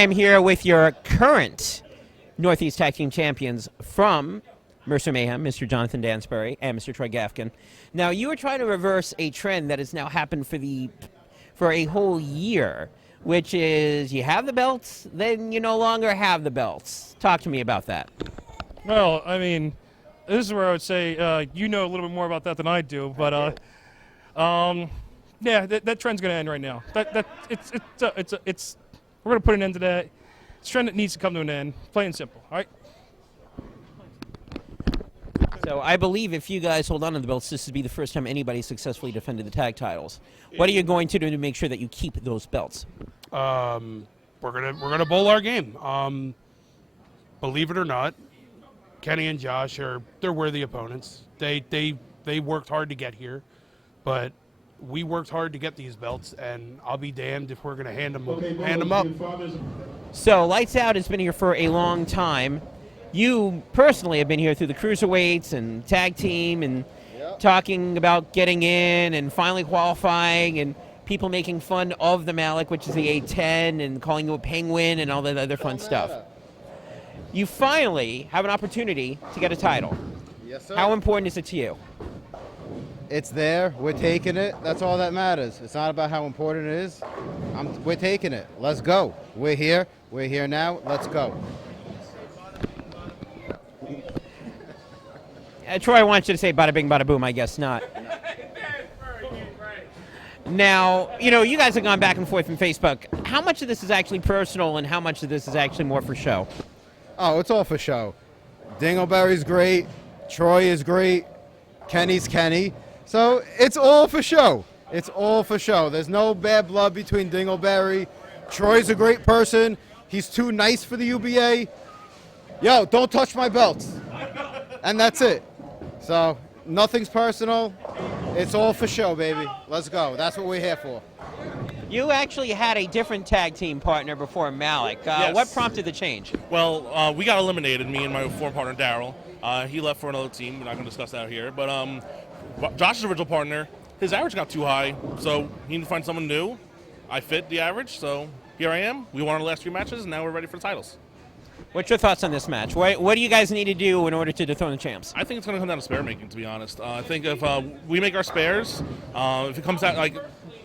am here with your current Northeast Tag Team Champions from Mercer Mayhem, Mr. Jonathan Dansbury and Mr. Troy Gafkin. Now, you are trying to reverse a trend that has now happened for a whole year, which is you have the belts, then you no longer have the belts. Talk to me about that. Well, I mean, this is where I would say you know a little bit more about that than I do, but yeah, that trend's going to end right now. We're going to put an end to that. It's a trend that needs to come to an end, plain and simple. All right. So I believe if you guys hold on to the belts, this would be the first time anybody successfully defended the tag titles. What are you going to do to make sure that you keep those belts? We're gonna bowl our game. Believe it or not, Kenny and Josh they're worthy opponents. They worked hard to get here, but we worked hard to get these belts, and I'll be damned if we're gonna hand them up. So Lights Out has been here for a long time. You personally have been here through the cruiserweights and tag team and talking about getting in and finally qualifying and people making fun of the Malik, which is the A10, and calling you a penguin and all that other fun stuff. You finally have an opportunity to get a title. Yes, sir. How important is it to you? It's there. We're taking it. That's all that matters. It's not about how important it is. We're taking it. Let's go. We're here. We're here now. Let's go. Troy, I want you to say bada bing, bada boom. I guess not. Now, you guys have gone back and forth on Facebook. How much of this is actually personal and how much of this is actually more for show? Oh, it's all for show. Dingleberry's great. Troy is great. Kenny's Kenny. So it's all for show. It's all for show. There's no bad blood between Dingleberry. Troy's a great person. He's too nice for the UBA. Yo, don't touch my belts. And that's it. So nothing's personal. It's all for show, baby. Let's go. That's what we're here for. You actually had a different tag team partner before Malik. Yes. What prompted the change? Well, we got eliminated, me and my former partner, Daryl. He left for another team. We're not going to discuss that here. But Josh's original partner, his average got too high, so he needed to find someone new. I fit the average, so here I am. We won our last 3 matches, and now we're ready for the titles. What's your thoughts on this match? What do you guys need to do in order to dethrone the champs? I think it's going to come down to spare making, to be honest. I think if we make our spares, if it comes out, like,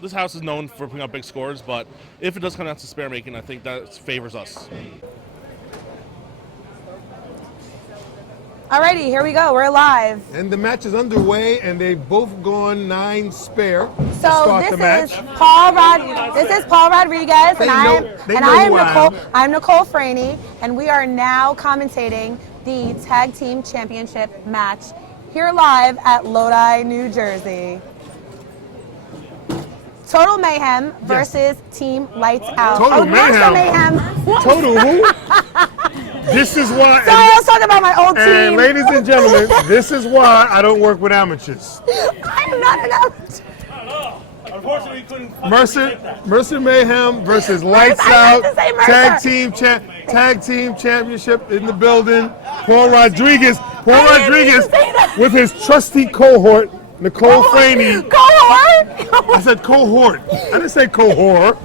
this house is known for putting up big scores, but if it does come down to spare making, I think that favors us. Alrighty, here we go. We're live. And the match is underway, and they've both gone 9 spare. So this is Paul Rodriguez, and I'm Nicole Franey, and we are now commentating the Tag Team Championship match here live at Lodi, New Jersey. Total Mayhem versus Team Lights Out. Total Mayhem. Mayhem. Total who? This is why. Sorry, I was talking about my old team. And ladies and gentlemen, this is why I don't work with amateurs. I am not an amateur. Unfortunately, we couldn't. Mercer Mayhem versus Lights Out. Tag Team Championship in the building. Paul Rodriguez with his trusty cohort, Nicole Franey. Cohort? I said cohort. I didn't say cohort.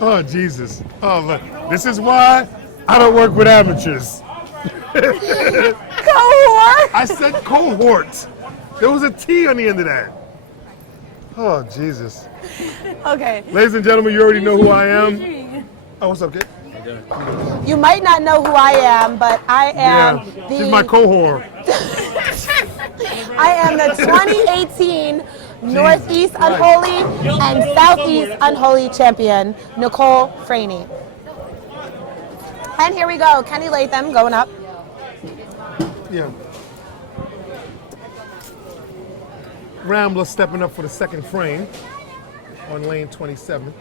Oh, Jesus. Oh, look. This is why I don't work with amateurs. Cohort? I said cohort. There was a T on the end of that. Oh, Jesus. Okay. Ladies and gentlemen, you already know who I am. Oh, what's up, kid? You might not know who I am, but I am she's my cohort. I am the 2018 Northeast Unholy and Southeast Unholy champion, Nicole Franey. And here we go, Kenny Latham going up. Yeah. Rambler stepping up for the second frame on lane 27.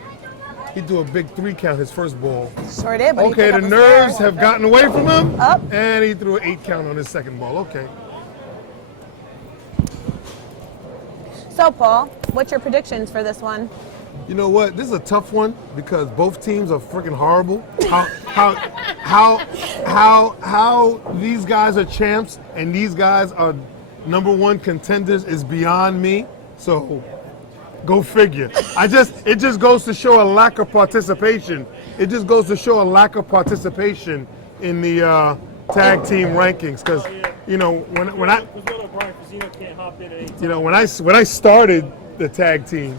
He do a big 3 count his first ball. Sure did, but okay, the nerves have gotten away from him. Up. And he threw an 8 count on his second ball. Okay. So, Paul, what's your predictions for this one? You know what? This is a tough one because both teams are freaking horrible. How these guys are champs and these guys are #1 contenders is beyond me. So Go figure. It just goes to show a lack of participation. It just goes to show a lack of participation in the tag team rankings. Because when I started the tag team,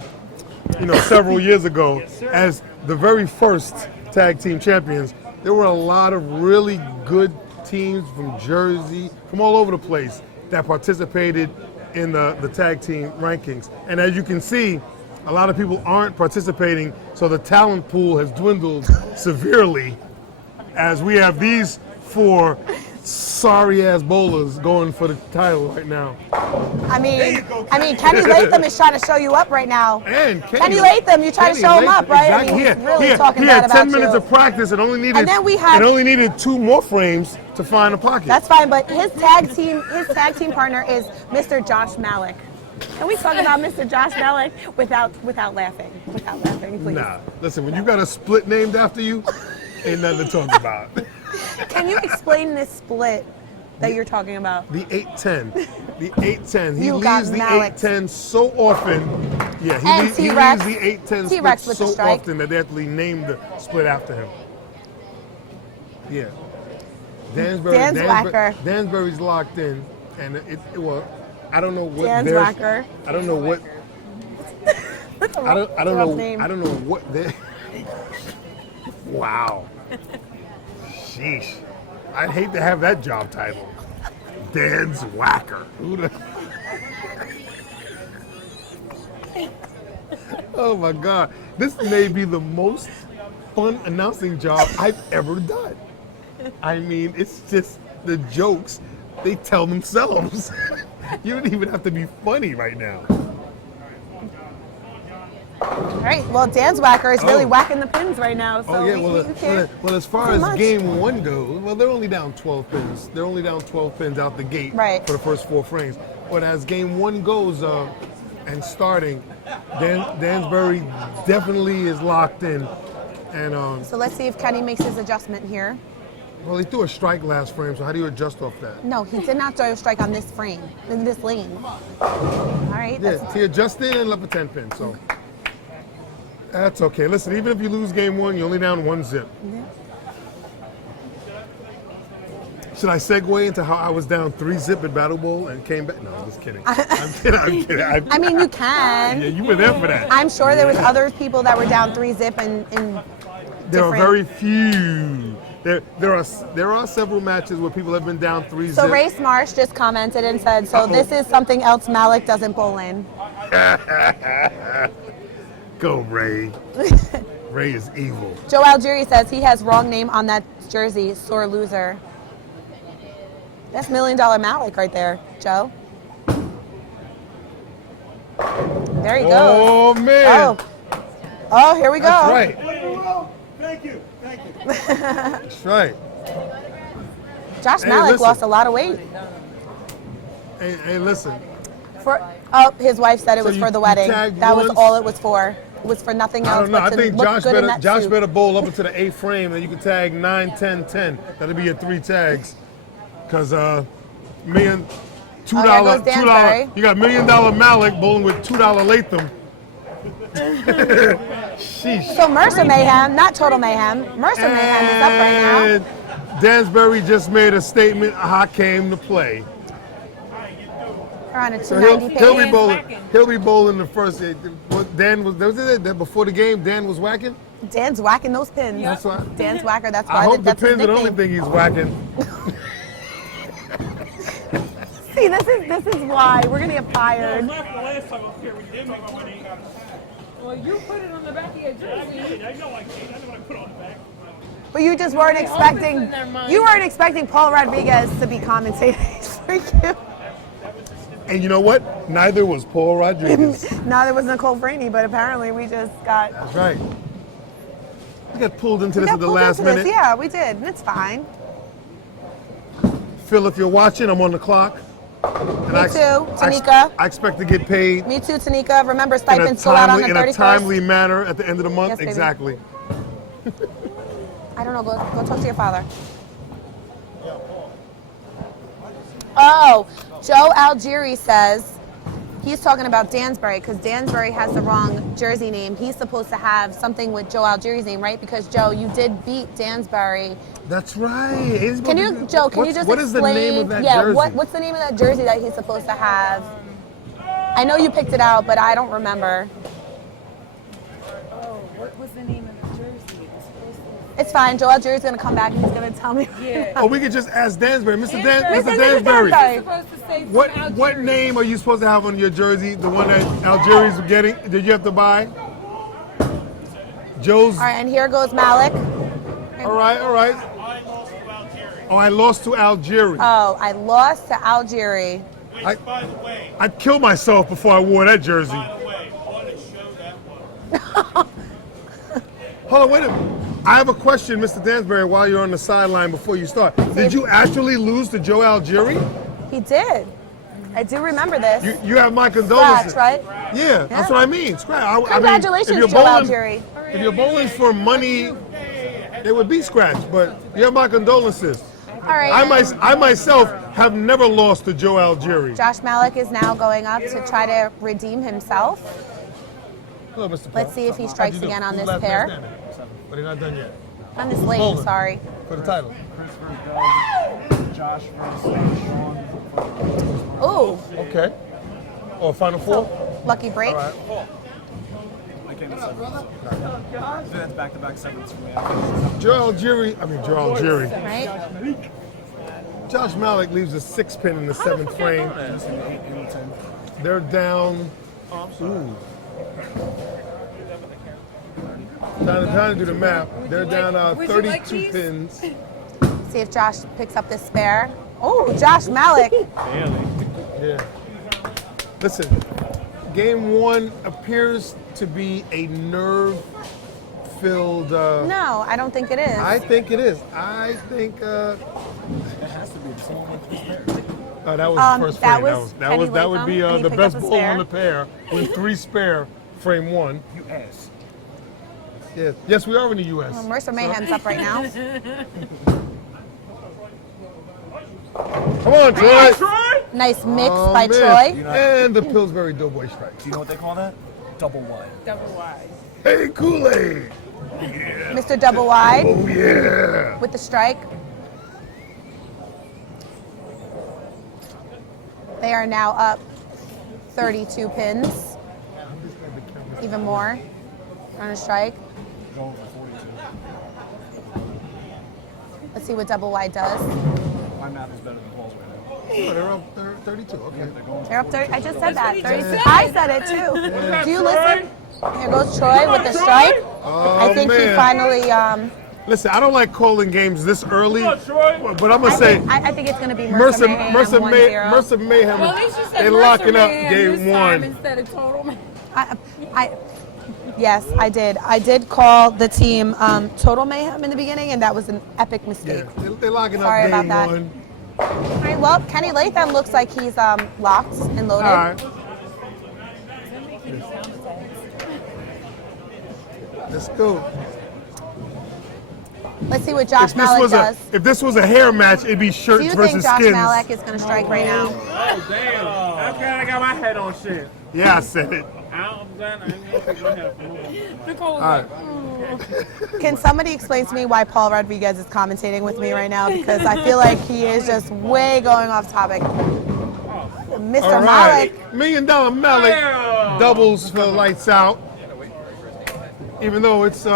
several years ago, as the very first tag team champions, there were a lot of really good teams from Jersey, from all over the place, that participated in the tag team rankings. And as you can see, a lot of people aren't participating, so the talent pool has dwindled severely as we have these 4 sorry-ass bowlers going for the title right now. I mean, Kenny Latham is trying to show you up right now. And Kenny Latham, you trying to show him up, right? Exactly. I mean, he's really talking bad about 10 minutes of practice and only needed. And then we had. It only needed 2 more frames to find a pocket. That's fine, but his tag team partner is Mr. Josh Malik. Can we talk about Mr. Josh Malik without laughing? Without laughing, please. Nah, listen, when you got a split named after you, ain't nothing to talk about. Can you explain this split that you're talking about? The 8-10. The 8-10. He You got leaves the Malik. 8-10 so often. Yeah, And he T-Rex. leaves the 8-10 T-Rex split with the so strike. often that they actually named the split after him. Yeah. Dansbury's locked in, and I don't know what Danswacker. I don't know what. I don't know what they. Wow. Sheesh. I'd hate to have that job title. Dan's Whacker. Oh my God. This may be the most fun announcing job I've ever done. I mean, it's just the jokes, they tell themselves. You don't even have to be funny right now. All right, well, Danswacker is really whacking the pins right now. So well, as far as game 1 goes, well, they're only down 12 pins. They're only down 12 pins out the gate for the first 4 frames. But as game 1 goes and starting, Dansbury definitely is locked in. And so let's see if Kenny makes his adjustment here. Well, he threw a strike last frame, so how do you adjust off that? No, he did not throw a strike on this frame, in this lane. All right. Yeah, he adjusted and left a 10 pin, so that's okay. Listen, even if you lose game 1, you're only down 1 zip. Yeah. Should I segue into how I was down 3 zip at Battle Bowl and came back? No, I'm just kidding. I'm kidding. I mean, you can. Yeah, you were there for that. I'm sure there was other people that were down 3 zip and there are very few. There are several matches where people have been down 3 zip. So Race Marsh just commented and said, so this is something else Malik doesn't bowl in. Go, Ray. Ray is evil. Joe Algieri says he has wrong name on that jersey, sore loser. That's $1 Million Malik right there, Joe. There he goes. Oh, man. Oh, here we go. That's right. Thank you. That's right. Josh Malik lost a lot of weight. Hey, listen. His wife said it was for the wedding. That was all it was for. It was for nothing else. I don't know. But I to think look good in that Josh suit. better bowl up into the 8th frame, and you can tag 9, 10, 10. That'll be your 3 tags. Because $2. There goes Dansbury. You got $1 Million Malik bowling with $2 Latham. Sheesh. So Mercer Mayhem, not Total Mayhem. Mercer Mayhem is up right now. And Dansbury just made a statement. I came to play. We're on a So 290 pace. he'll be bowling the first. Was it before the game? Dan was whacking. Dan's whacking those pins. That's why. Dan's whacker. That's why. I hope the that's his pins are the only nickname. thing he's whacking. See, this is why we're gonna get fired. Last time up here, we did make money. Well, you put it on the back of your jersey. I know I did. I know I put it on the back. But you just weren't expecting. in their mind. You weren't expecting Paul Rodriguez to be commentating for you. And you know what? Neither was Paul Rodriguez. Neither was Nicole Franey, but apparently we just got. That's right. We got pulled into We this got at the pulled last into this. minute. Yeah, we did, and it's fine. Phil, if you're watching, I'm on the clock. And Me too, Tanika. I expect to get paid Me too, Tanika. Remember, in a stipends go out on the 31st. in a timely manner at the end of the month. Yes, baby. Exactly. I don't know. Go talk to your father. Oh, Joe Algieri says He's talking about Dansbury because Dansbury has the wrong jersey name. He's supposed to have something with Joe Algieri's name, right? Because Joe, you did beat Dansbury. That's right. Can you, Joe? Can you just what explain? is the name of that yeah, jersey? what's the name of that jersey that he's supposed to have? I know you picked it out, but I don't remember. Oh, what was the name of the jersey? It's fine. Joe Algieri's gonna come back and he's gonna tell me. Yeah. Oh, we could just ask Dansbury. Mr. Dansbury. Dansbury. Dansbury. Supposed to say What name are you supposed to have on your jersey? The one that Algieri's getting? Did you have to buy? Joe's. All right, and here goes Malik. All right. Oh, I lost to Algieri. Oh, I lost to Algieri. I'd kill myself before I wore that jersey. Hold on, wait a minute. I have a question, Mr. Dansbury, while you're on the sideline before you start. Did you actually lose to Joe Algieri? He did. I do remember this. You have my condolences. Scratch, right? Yeah, that's what I mean. Scratch. Congratulations, if you're Joe bowling, Algieri. If you're bowling for money, it would be scratch, but you have my condolences. All right. I myself have never lost to Joe Algieri. Josh Malik is now going up to try to redeem himself. Hello, Mr. Paul. Let's see if he strikes How'd you do? again on Who's this last man pair. standing? But he's not done yet. On this lane, Bowling. sorry. For the title. Josh versus Sean. Ooh, Okay. Oh, Final Four? lucky break. All right. I came to seventh. That's back-to-back sevens for me. Joe Algieri. Right? Josh Malik leaves a 6-pin in the 7th frame. Just an 8 and a 10. They're down. Ooh. Trying to do the math. They're down would you like 32 these? pins. See if Josh picks up this spare. Oh, Josh Malik. Yeah. Listen, game 1 appears to be a nerve-filled. No, I don't think it is. I think it is. I think. It has to be the same one with this pair. Oh, that was the first that frame. was Kenny That would be Latham, and he the picked best up a ball spare. on the pair with 3 spare, frame 1. You ass. Yes, we are in the U.S. Well, Mercer Mayhem's up right now. Come on, Troy. Nice mix Oh, by man. Troy. And the Pillsbury Doughboy strike. Do you know what they call that? Double wide. Double wide. Hey, Kool-Aid. Mr. Double Wide Oh, yeah. with the strike. They are now up 32 pins. Even more on a strike. Go over 42. Let's see what Double Wide does. My math is better than Paul's right now. Oh, they're up 32. Okay. They're up 30. I just said that. what he just 36. said. I said it too. Do you listen? Here goes Troy with the strike. Oh, I think he man. finally. Listen, I don't like calling games this early, but I'm going to say I think it's going to be Mercer Mayhem 1-0. Mercer Mayhem, Well, at least you said they Mercer locking up Mayhem game this time 1. instead of Total Mayhem. Yes, I did. I did call the team Total Mayhem in the beginning, and that was an epic Yeah, mistake. they're locking Sorry up about game that. 1. All right, well, Kenny Latham looks like he's locked and loaded. All right. Let's go. Let's see what Josh Malik does. If this was a hair match, it'd be Do shirts you versus think Josh skins. Malik is going to strike right now? Oh, damn. That's why I got my head on shit. Yeah, I said it. I'm done. I ain't gonna take my head off. Nicole was All like, right. Can somebody explain to me why Paul Rodriguez is commentating with me right now? Because I feel like he is just way going off topic. Mr. All right. Malik. $1 Million Malik doubles for lights out. Even though it's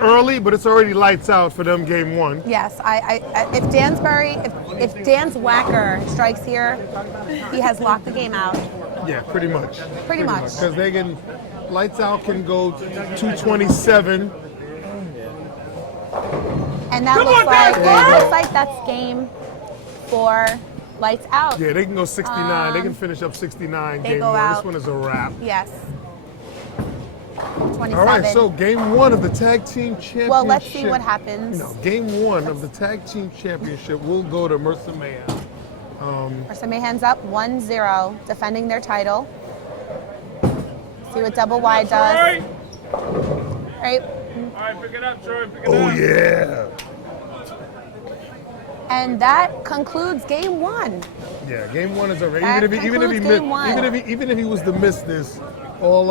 early, but it's already lights out for them game 1. Yes, if Dansbury, if Dan's whacker strikes here, he has locked the game out. Yeah, pretty much. Pretty much. Because they can, lights out can go 227. And that looks like that's game 4, lights out. Yeah, they can go 69. They can finish up 69 they game go 1. out. This one is a wrap. Yes. 27. All right, so game 1 of the tag team championship. Well, let's see what happens. Game 1 of the tag team championship will go to Mercer Mayhem. Mercer Mayhem's up 1-0, defending their title. See what Double Wide does. Right. All right, pick it up, Troy. Pick it Oh, up. yeah. And that concludes game 1. Yeah, game one is over. That Even if he concludes game one. even if he was to miss this, all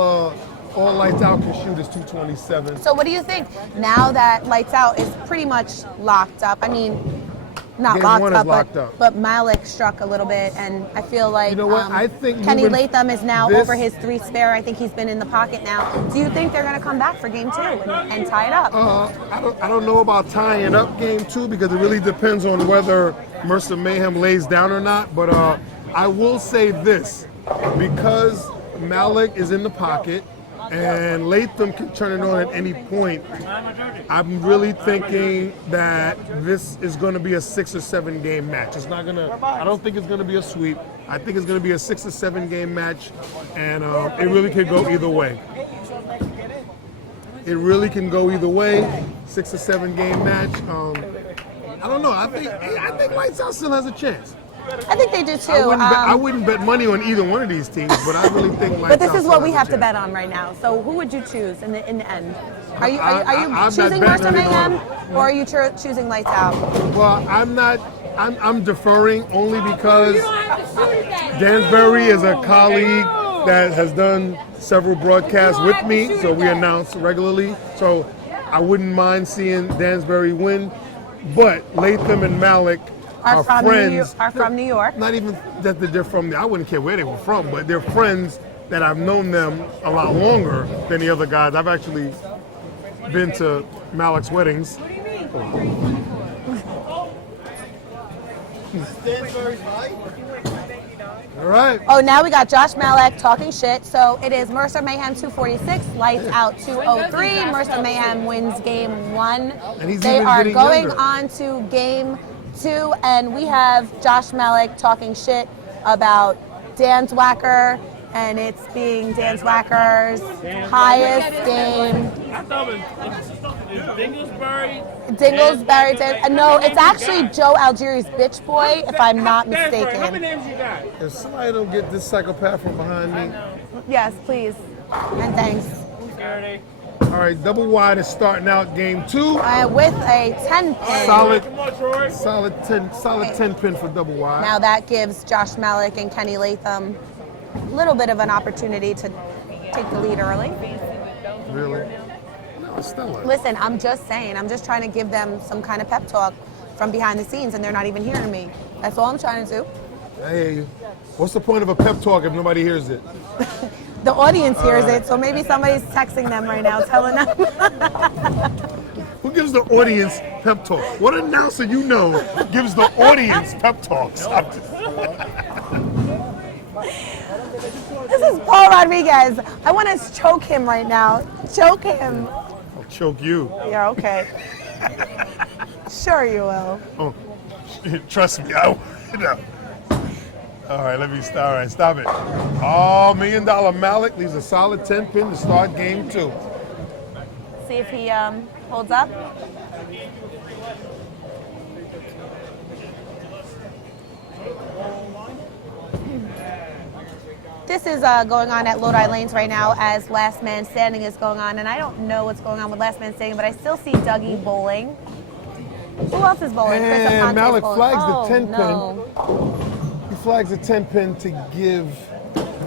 lights out can shoot is 227. So what do you think now that Lights Out is pretty much locked up? I mean, not Game locked one is up, locked up. but Malik struck a little bit, and I feel like You know what? I think Kenny moving Latham is now this- over his 3 spare. I think he's been in the pocket now. Do you think they're going to come back for game 2 and tie it up? I don't know about tying it up game 2 because it really depends on whether Mercer Mayhem lays down or not. But I will say this, because Malik is in the pocket and Latham can turn it on at any point, I'm really thinking that this is going to be a 6 or 7 game match. It's not going to, I don't think it's going to be a sweep. I think it's going to be a 6 or 7 game match, and it really could go either way. It really can go either way. 6 or 7 game match. I don't know. I think Lights Out still has a chance. I think they do too. I wouldn't bet money on either one of these teams, but I really think Lights But this Out is still what we has a have to chance. bet on right now. So who would you choose in the end? Are you I'm not choosing betting Mercer on Mayhem, either or are you choosing Lights Out? Well, I'm not. I'm deferring only because Dansbury is a colleague that has done several broadcasts with me, so we announce regularly. So I wouldn't mind seeing Dansbury win, but Latham and Malik are friends. Are from New York. Not even that they're from. I wouldn't care where they were from, but they're friends that I've known them a lot longer than the other guys. I've actually been to Malik's weddings. All right. Oh, now we got Josh Malek talking shit. So it is Mercer Mayhem 246, Lights Out 203. Mercer Mayhem wins game 1. And he's They even are getting going younger. on to game 2, and we have Josh Malek talking shit about Dan Zwacker, and it's being Dan Zwacker's highest game. I thought it was Dinglesbury. Dinglesbury. No, it's actually Joe Algieri's bitch boy, if I'm not How many mistaken. names you got? If somebody don't get this psychopath from behind me. Yes, please. And thanks. Security. All right, double wide is starting out game 2. With a 10 pin. Solid 10 pin for double wide. Now that gives Josh Malik and Kenny Latham a little bit of an opportunity to take the lead early. Really? No, it's still a Listen, I'm just saying, I'm just trying to give them some kind of pep talk from behind the scenes, and they're not even hearing me. That's all I'm trying to do. I hear you. What's the point of a pep talk if nobody hears it? The audience hears it, so maybe somebody's texting them right now, telling them. Who gives the audience pep talk? What announcer you know gives the audience pep talks? This is Paul Rodriguez. I want to choke him right now. Choke him. I'll choke you. Yeah, okay. Sure you will. Oh, trust me, you know. All right, stop it. Oh, $1 Million Malik leaves a solid 10 pin to start game 2. See if he holds up. This is going on at Lodi Lanes right now as Last Man Standing is going on, and I don't know what's going on with Last Man Standing, but I still see Dougie bowling. Who else is bowling? Chris And Aponte's Malik bowling. flags Oh, the 10 no. pin. He flags the 10 pin to give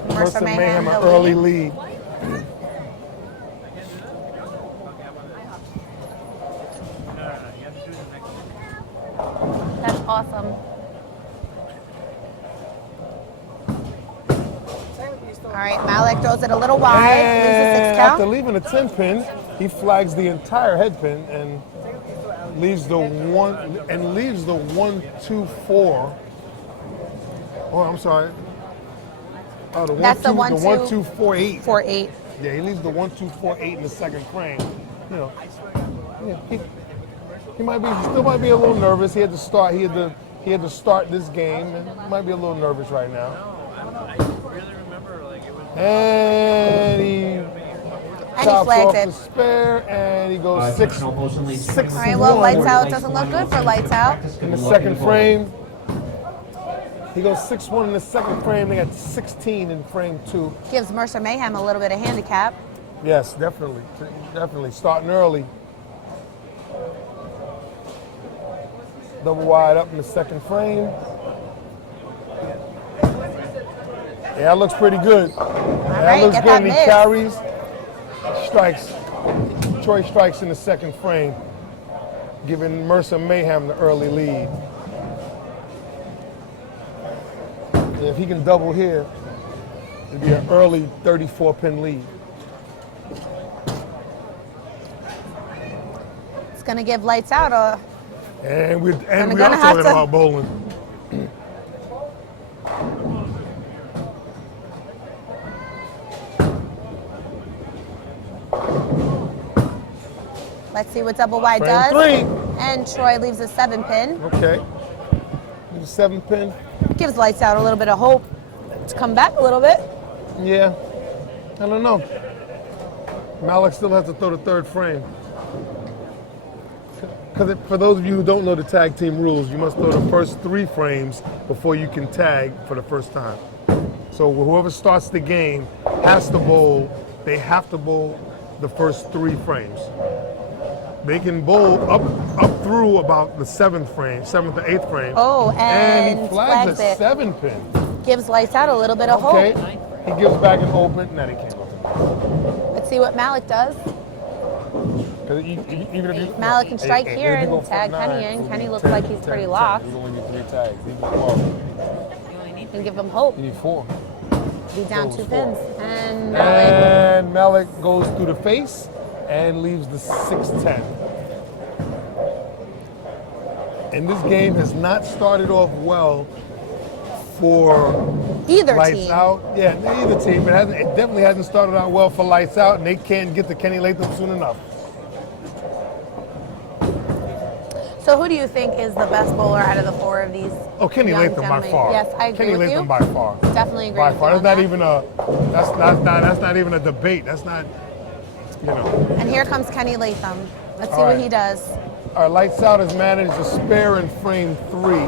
Mercer Mercer Mayhem the an early lead. That's awesome. All right, Malik throws it a little wide, leaves a 6 And count. after leaving a 10 pin, he flags the entire head pin and leaves the 1, 2, 4. Oh, I'm sorry. Oh, the That's the 1, 1, 2, 4, 8. 4, 8. Yeah, he leaves the 1, 2, 4, 8 in the second frame. You know, yeah, he still might be a little nervous. He had to start. He had to start this game, and he might be a little nervous right now. And he chops flags off it. the spare, and he goes 6. All right, well, Lights Out doesn't look good for Lights Out. In the second frame. He goes 6-1 in the second frame. They got 16 in frame 2. Gives Mercer Mayhem a little bit of handicap. Yes, definitely. Definitely. Starting early. Double wide up in the second frame. Yeah, that looks pretty good. right, looks get good. that And he miss. carries, strikes. Troy strikes in the second frame, giving Mercer Mayhem the early lead. And if he can double here, it'd be an early 34-pin lead. It's going to give Lights Out a... And we are gonna have talking to- about bowling. Let's see what double wide Frame does. 3. And Troy leaves a 7-pin. Okay. 7-pin. Gives Lights Out a little bit of hope to come back a little bit. Yeah. I don't know. Malik still has to throw the third frame. Because for those of you who don't know the tag team rules, you must throw the first 3 frames before you can tag for the first time. So whoever starts the game has to bowl. They have to bowl the first 3 frames. They can bowl up through about the 7th frame, 7th or 8th frame. Oh, and he flags a it. 7-pin. Gives Lights Out a little bit of Okay. hope. He gives back an open. Now he came up. Let's see what Malik does. Even if you, Malik can strike here if you go and tag front Kenny nine, in. it'll Kenny be looks 10, like he's 10, pretty 10. locked. You only need 3 tags. You need 4. Can give him hope. You need 4. Be down 2 pins. And And Malik goes through the face and leaves the 6-10. And this game has not started off well for either Lights team. Out. Yeah, either team. It definitely hasn't started out well for Lights Out, and they can't get to Kenny Latham soon enough. So who do you think is the best bowler out of the 4 of these? Oh, Kenny young Latham by gentlemen? far. Yes, I agree Kenny with Latham you. by far. Definitely agree By with far. you That's on not that. even that's not even a debate. That's not, you know. And here comes Kenny Latham. Let's see All what right. he does. All right, Lights Out has managed to spare in frame 3,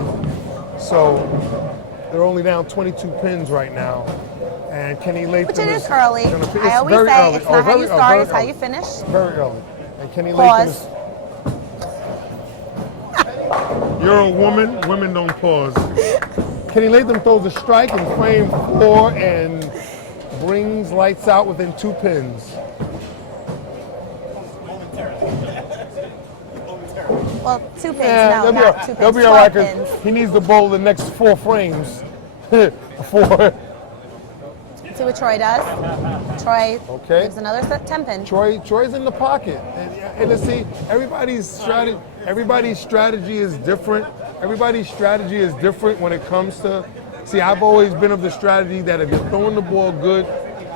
so they're only down 22 pins right now. And Kenny Latham Which it is early. gonna- I always very say early. it's not how you start, very it's how early. you finish. Very early. And Kenny Latham Pause. is. You're a woman. Women don't pause. Kenny Latham throws a strike in frame 4 and brings Lights Out within 2 pins. Well, 2 pins, Yeah, no, not 2 pins. they'll be all right 12 because pins. he needs to bowl the next 4 frames before. See what Troy does. Troy Okay. gives another 10 pin. Troy's in the pocket, and let's see, everybody's strategy is different. Everybody's strategy is different when it comes to. See, I've always been of the strategy that if you're throwing the ball good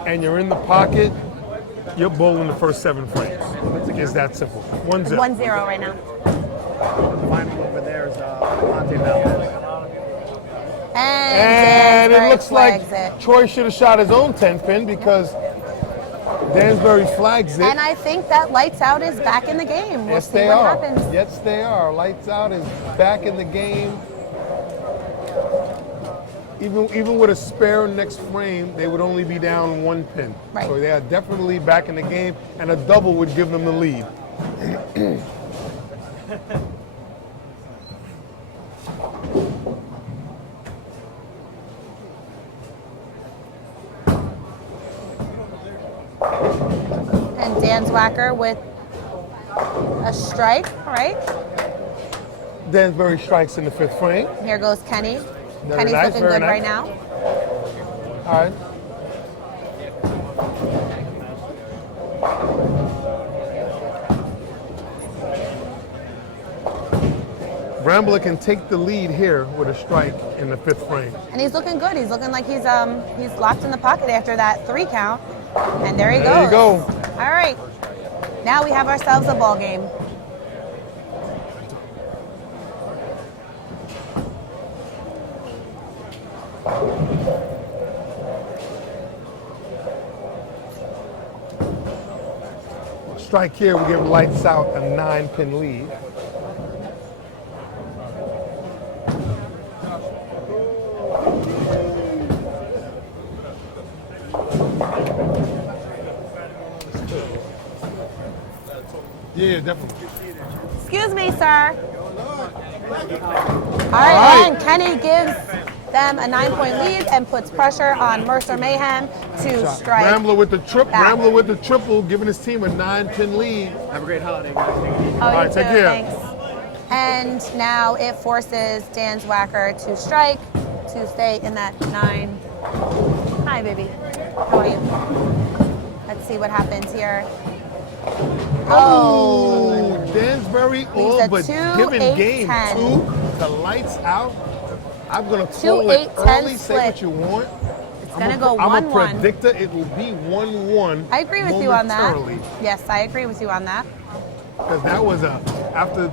and you're in the pocket, you're bowling the first 7 frames. It's that simple. 1-0. 1-0 right now. Final over there is Monte Valdez. And it Dansbury looks like flags it. Troy should have shot his own 10 pin because Dansbury flags it. And I think that Lights Out is back in the game. We'll Yes, see they what are. happens. Yes, they are. Lights Out is back in the game. Even with a spare next frame, they would only be down 1 pin. Right. So they are definitely back in the game, and a double would give them the lead. And Dan Zwacker with a strike, right? Dansbury strikes in the 5th frame. Here goes Kenny. Very Kenny's nice, looking very good nice. right now. All right. Rambler can take the lead here with a strike in the 5th frame. And he's looking good. He's looking like he's locked in the pocket after that 3 count. And there he goes. There you go. All right. Now we have ourselves a ball game. Strike here will give Lights Out a 9-pin lead. Yeah, definitely. Excuse me, sir. All right, and Kenny gives them a 9-point lead and puts pressure on Mercer Mayhem to strike. Rambler with the back. Rambler with the triple, giving his team a 9-pin lead. Have a great holiday, guys. Oh, All right, you take too, care. thanks. And now it forces Dan Zwacker to strike to stay in that 9. Hi, baby. How are you? Let's see what happens here. Oh, Dansbury Leaves all a but 2, giving 8, game 10. 2. The lights out. I'm gonna 2, call it 8, 10 early. Say what split. you want. It's gonna go I'm a 1-1. predictor. It will be 1-1. I agree with you on that. momentarily. Yes, I agree with you on that. Because that was after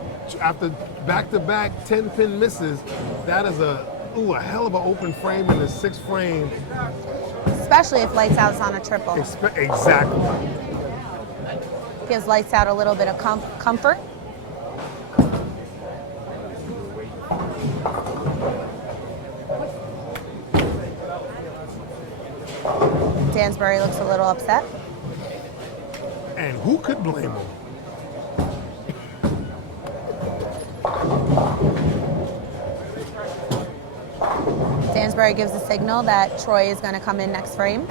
back-to-back 10-pin misses. That is a hell of an open frame in the 6th frame. Especially if Lights Out is on a triple. Exactly. Gives Lights Out a little bit of comfort. Dansbury looks a little upset. And who could blame him? Dansbury gives a signal that Troy is going to come in next frame.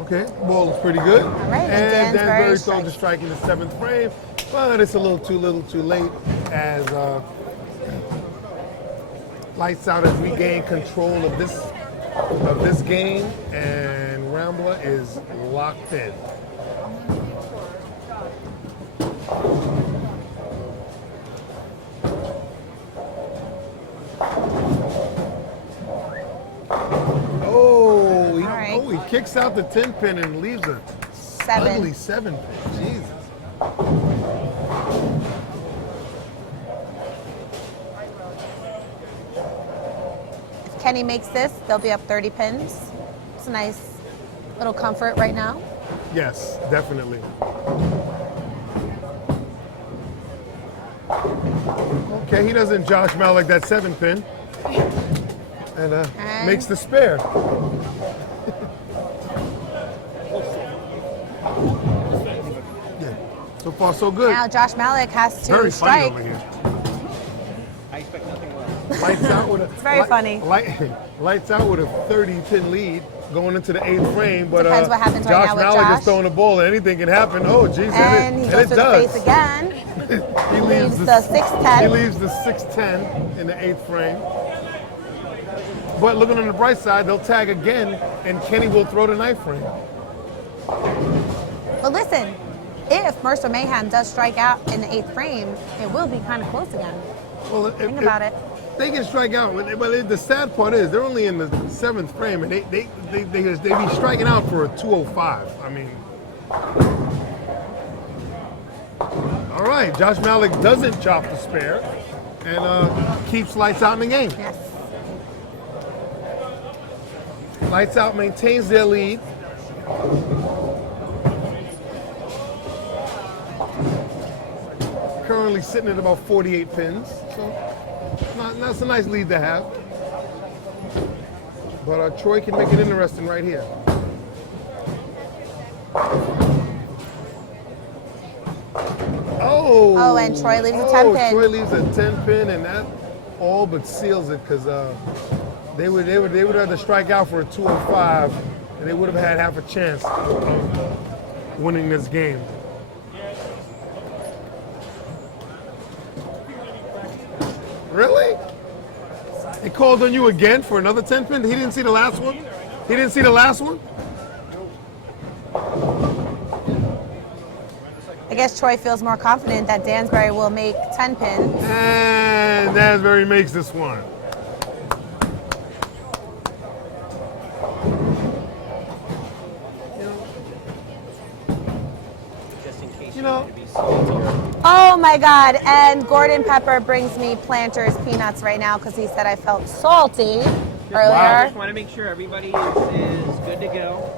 Okay, ball is pretty good. All right, and Dansbury throws the strike in the 7th frame, but it's a little too late as Lights Out has regained control of this game, and Rambler is locked in. He kicks out the 10-pin and leaves a 7. ugly 7-pin. Jesus. If Kenny makes this, they'll be up 30 pins. It's a nice little comfort right now. Yes, definitely. Okay, he doesn't Josh Malik that 7-pin and makes the spare. So far, so good. Now Josh Malik has to Very strike. funny over here. I expect nothing less. Lights out with a. It's very funny. Lights out with a 30-pin lead going into the 8th frame, but Depends what happens right Josh now with Malik Josh. is throwing the ball. Anything can happen. Oh, geez, And he goes it to does. the face again. He leaves the 6-10. He leaves the 6-10 in the 8th frame. But looking on the bright side, they'll tag again, and Kenny will throw the 9th frame. But listen, if Mercer Mayhem does strike out in the 8th frame, it will be kind of close again. Well, Think about it. They can strike out, but the sad part is they're only in the 7th frame, and they be striking out for a 205. I mean, all right, Josh Malik doesn't chop the spare and keeps Lights Out in the game. Yes. Lights Out maintains their lead. Currently sitting at about 48 pins, so that's a nice lead to have. But Troy can make it interesting right here. Oh, and Troy leaves a 10-pin. Troy leaves a 10-pin, and that all but seals it because they would have to strike out for a 205, and they would have had half a chance of winning this game. Really? He called on you again for another 10-pin? He didn't see the last one? He didn't see the last one? I guess Troy feels more confident that Dansbury will make 10 pins. And Dansbury makes this one. Oh my God, and Gordon Pepper brings me Planters peanuts right now because he said I felt salty earlier. I just want to make sure everybody is good to go.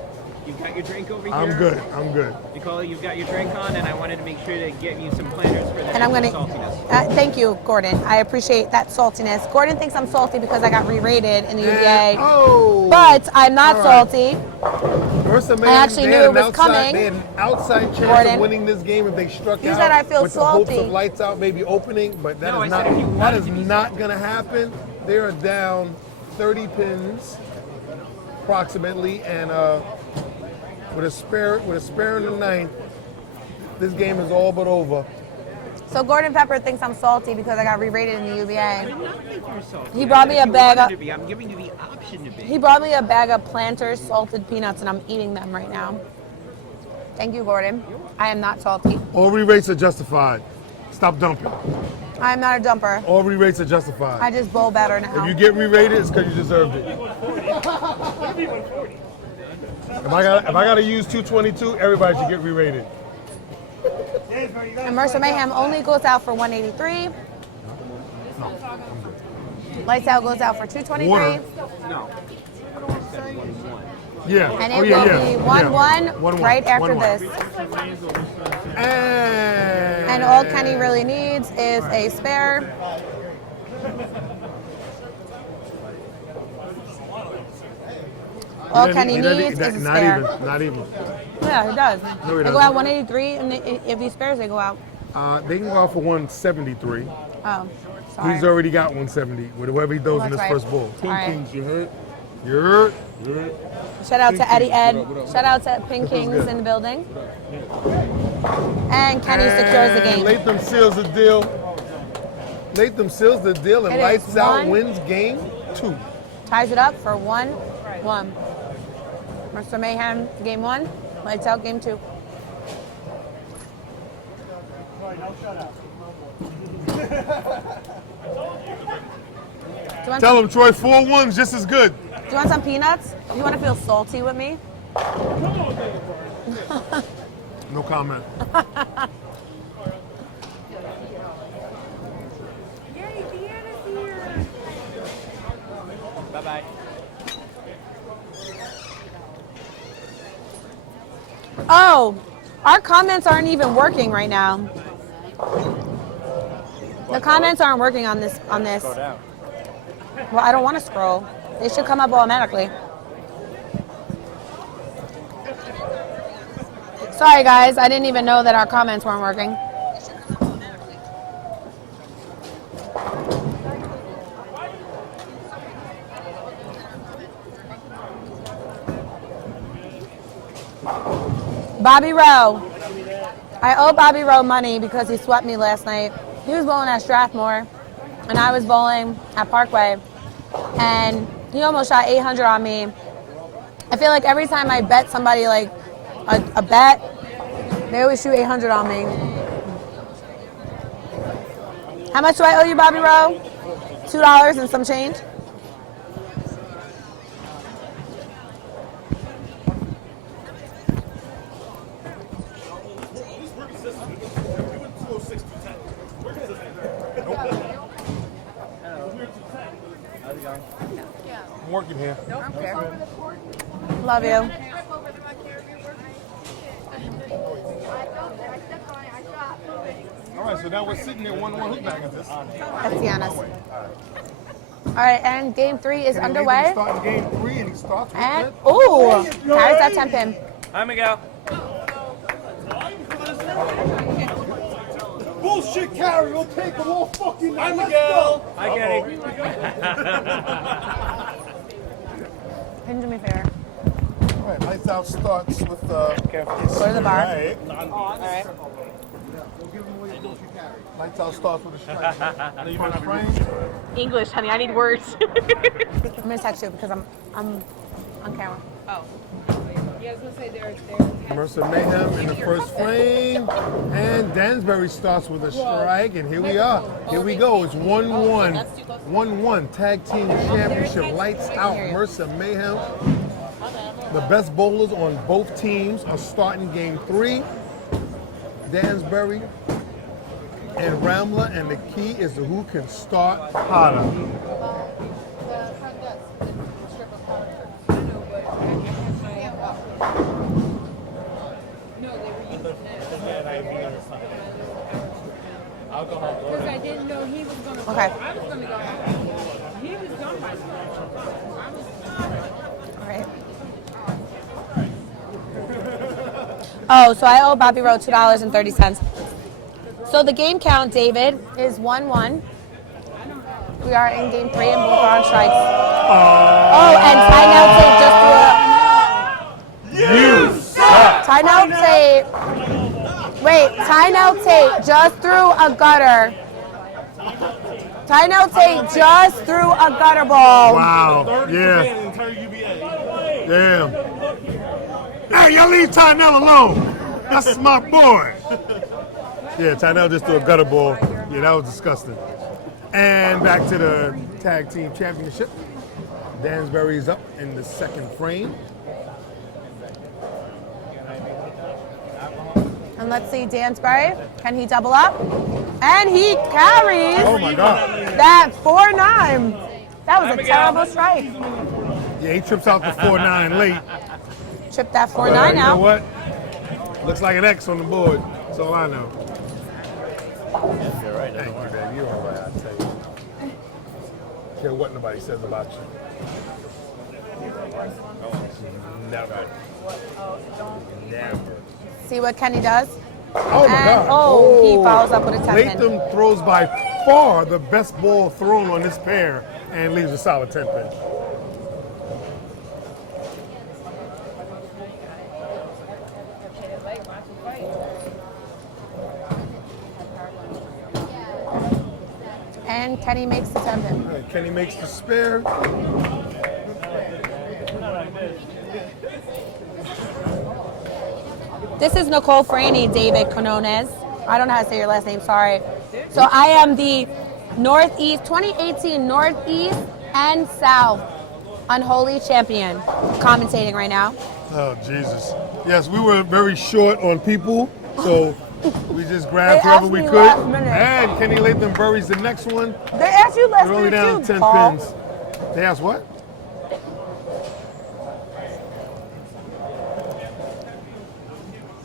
You've got your drink over here. I'm good. I'm good. Nicole, you've got your drink on, and I wanted to make sure to give you some planners for the And I'm gonna. saltiness. Thank you, Gordon. I appreciate that saltiness. Gordon thinks I'm salty because I got re-rated in the UBA, Oh. but I'm not All right. salty. Mercer, I actually knew it was coming. They had an outside chance Gordon. of winning this game if they struck You out said I feel with the hopes salty. of lights out maybe opening, but that No, is I not said if you that wanted is to be not going to happen. They are down 30 pins approximately, and with a spare in the ninth, this game is all but over. So Gordon Pepper thinks I'm salty because I got re-rated in the UBA. I did not think you're salty. He brought me a bag of. I'm giving you the option to be. He brought me a bag of Planters salted peanuts, and I'm eating them right now. Thank you, Gordon. I am not salty. All re-rates are justified. Stop dumping. I am not a dumper. All re-rates are justified. I just bowl better now. If you get re-rated, it's because you deserved it. If I gotta use 222, everybody should get re-rated. And Mercer Mayhem only goes out for 183. Lights Out goes out for 223. Water. No. Yeah. And Oh, it yeah, will yeah. be Yeah. 1-1 right after 1-1. this. And And all Kenny really needs is a spare. All Kenny needs is a spare. Not even. Yeah, he does. No, he They go out doesn't. 183, and if he spares, they go out. They can go out for 173. Oh, sorry. He's already got 170 with whoever he does in That's his right. first bowl. All right. Kings, you heard? You heard? Shout out to Eddie Ed. What up? Shout out to Pink Kings in the building. And Kenny secures the game. Latham seals the deal. Latham seals the deal and It is Lights Out 1. wins game 2. Ties it up for 1-1. Mercer Mayhem, game 1. Lights Out, game 2. Tell him, Troy, 4-1's just as good. Do you want some peanuts? You want to feel salty with me? No comment. Bye-bye. Oh, our comments aren't even working right now. The comments aren't working on this. Well, I don't want to scroll. They should come up automatically. Sorry, guys. I didn't even know that our comments weren't working. Bobby Rowe. I owe Bobby Rowe money because he swept me last night. He was bowling at Strathmore, and I was bowling at Parkway, and he almost shot 800 on me. I feel like every time I bet somebody like a bet, they always shoot 800 on me. How much do I owe you, Bobby Rowe? $2 and some change? I'm working here. Okay. Love you. All right, so now we're sitting there 1-1. Who bag is this? That's Giannis. All right, and game 3 is underway. Starting game 3, and he starts with And, it. ooh, carries that 10 pin. Hi, Miguel. Bullshit carry, we'll take them all fucking night. Hi, Miguel. Hi, Kenny. Pin me fair. All right, Lights Out starts with Go to the bar. Right. All right. Lights Out starts with a strike. First frame. English, honey. I need words. I'm gonna text you because I'm on camera. Oh. Yeah, I was gonna say there's Mercer Mayhem in the first frame, and Dansbury starts with a strike, and here we are. Here we go. It's 1-1. 1-1 tag team championship. Lights Out. Mercer Mayhem. The best bowlers on both teams are starting game 3. Dansbury and Ramler, and the key is to who can start hotter. All right. Oh, so I owe Bobby Rowe $2.30. So the game count, David, is 1-1. We are in game 3 and both are on strikes. Oh, and timeout tape just threw a... You suck. Timeout tape. Wait, timeout tape just threw a gutter. Timeout tape just threw a gutter ball. Wow. Yeah. Damn. Hey, y'all leave Tynell alone. That's my boy. Yeah, Tynell just threw a gutter ball. Yeah, that was disgusting. And back to the tag team championship. Dansbury's up in the second frame. And let's see, Dansbury, can he double up? And he carries Oh my God. that 4-9. That was a terrible strike. Yeah, he trips out the 4-9 late. Tripped that 4-9 You know out. what? Looks like an X on the board. That's all I know. You're right. Thank you, baby. You're all right, I tell you. Care what nobody says about you. Never. Never. See what Kenny does? Oh my And, God. he follows up with a 10-pin. Latham throws by far the best ball thrown on this pair and leaves a solid 10-pin. And Kenny makes the 10-pin. Kenny makes the spare. This is Nicole Franny, David Canones. I don't know how to say your last name, sorry. So I am the Northeast, 2018 Northeast and South Unholy Champion, commentating right now. Oh, Jesus. Yes, we were very short on people, so we just grabbed They whoever asked we me could. last minute. And Kenny Latham buries the next one. They asked you last We're only minute down too, 10 Paul. pins. They asked what?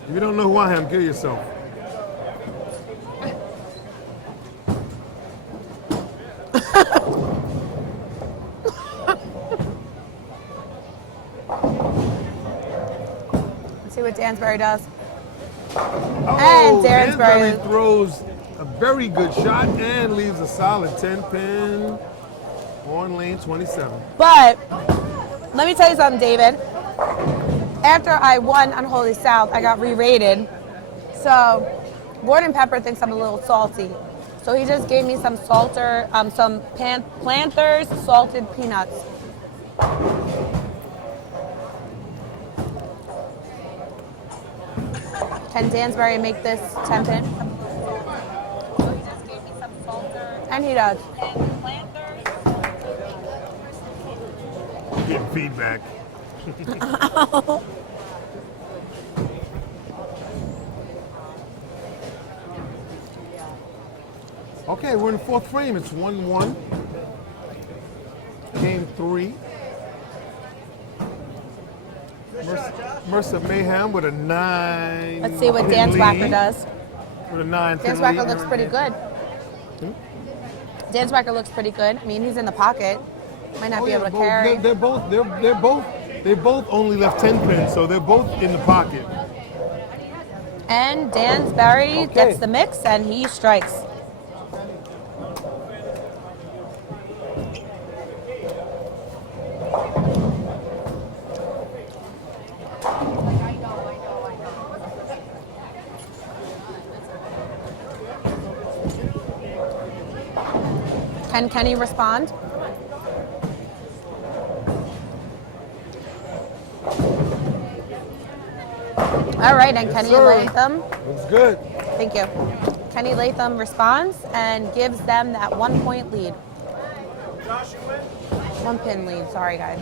If you don't know who I am, kill yourself. Let's see what Dansbury does. Oh, And Dansbury Dansbury throws a very good shot and leaves a solid 10 pin on lane 27. But let me tell you something, David. After I won Unholy South, I got re-rated. So Gordon Pepper thinks I'm a little salty. So he just gave me some Planters salted peanuts. Can Dansbury make this 10 pin? And he does. Getting feedback. Okay, we're in the fourth frame. It's 1-1. Game 3. Mercer Mayhem with a 9. Let's see what pin Dan Swacker lead. does. With a 9 Dan pin Swacker lead. looks pretty good. Dan Swacker looks pretty good. I mean, he's in the pocket. Might not be able to carry. They're both only left 10 pins, so they're both in the pocket. And Dansbury gets the mix and he strikes. Can Kenny respond? All right, and Kenny Latham. Looks good. Thank you. Kenny Latham responds and gives them that 1 point lead. 1 pin lead, sorry guys.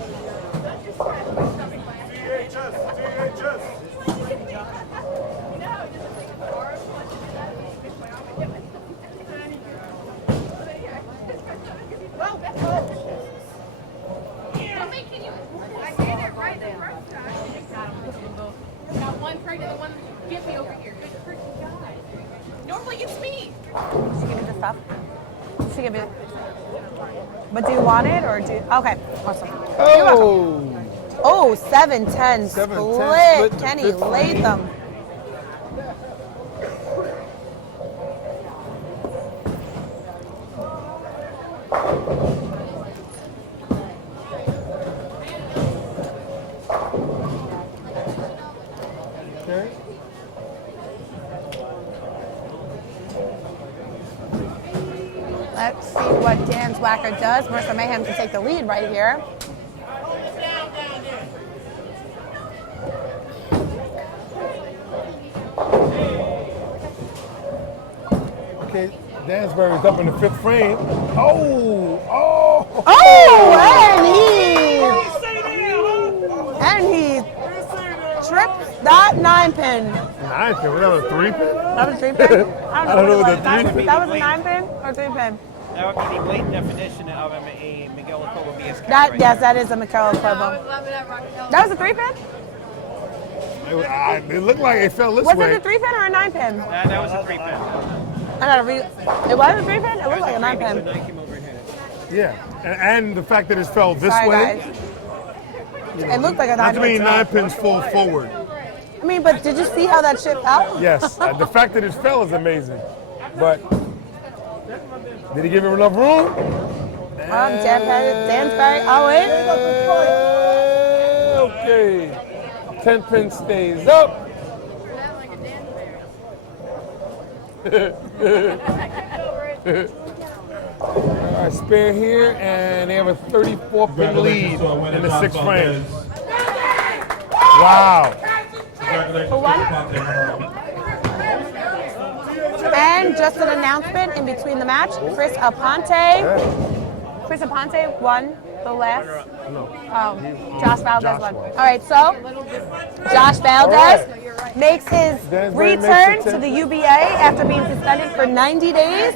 Got one pregnant, the one get me over here. Good freaking God. Normally it's me. She give me the stuff. She give me. But do you want it or do you, okay, awesome. Oh. Oh, 7-10 7-10 split. Kenny 15. Latham. Okay. Let's see what Dan Zwacker does. Mercer Mayhem can take the lead right here. Okay, Dansbury's up in the 5th frame. Oh! And he tripped that 9-pin. 9-pin, was that a 3-pin? That was a 3-pin? I don't know what the 3-pin. That was a 9-pin or 3-pin? That would be the blatant definition of a Miguel Ochoa BS. Yes, that is a Michaela Cuervo. That was a 3-pin? It looked like it fell this Was way. it a 3-pin or a 9-pin? That was a 3-pin. I gotta read. It was a 3-pin? It looked like a 9-pin. Yeah, and the fact that it fell this Sorry, way. guys. It looked like a 9-pin. Not too many 9-pins fall forward. I mean, but did you see how that shit fell? Yes, the fact that it fell is amazing. But did he give him enough room? Dansbury. Oh, wait. Okay. 10 pin stays up. All right, spare here, and they have a 34-pin lead in the 6th frame. Wow. For one. And just an announcement in between the match, Chris Aponte won the last. Josh Valdez won. All right, so Josh Valdez makes his return to the UBA after being suspended for 90 days.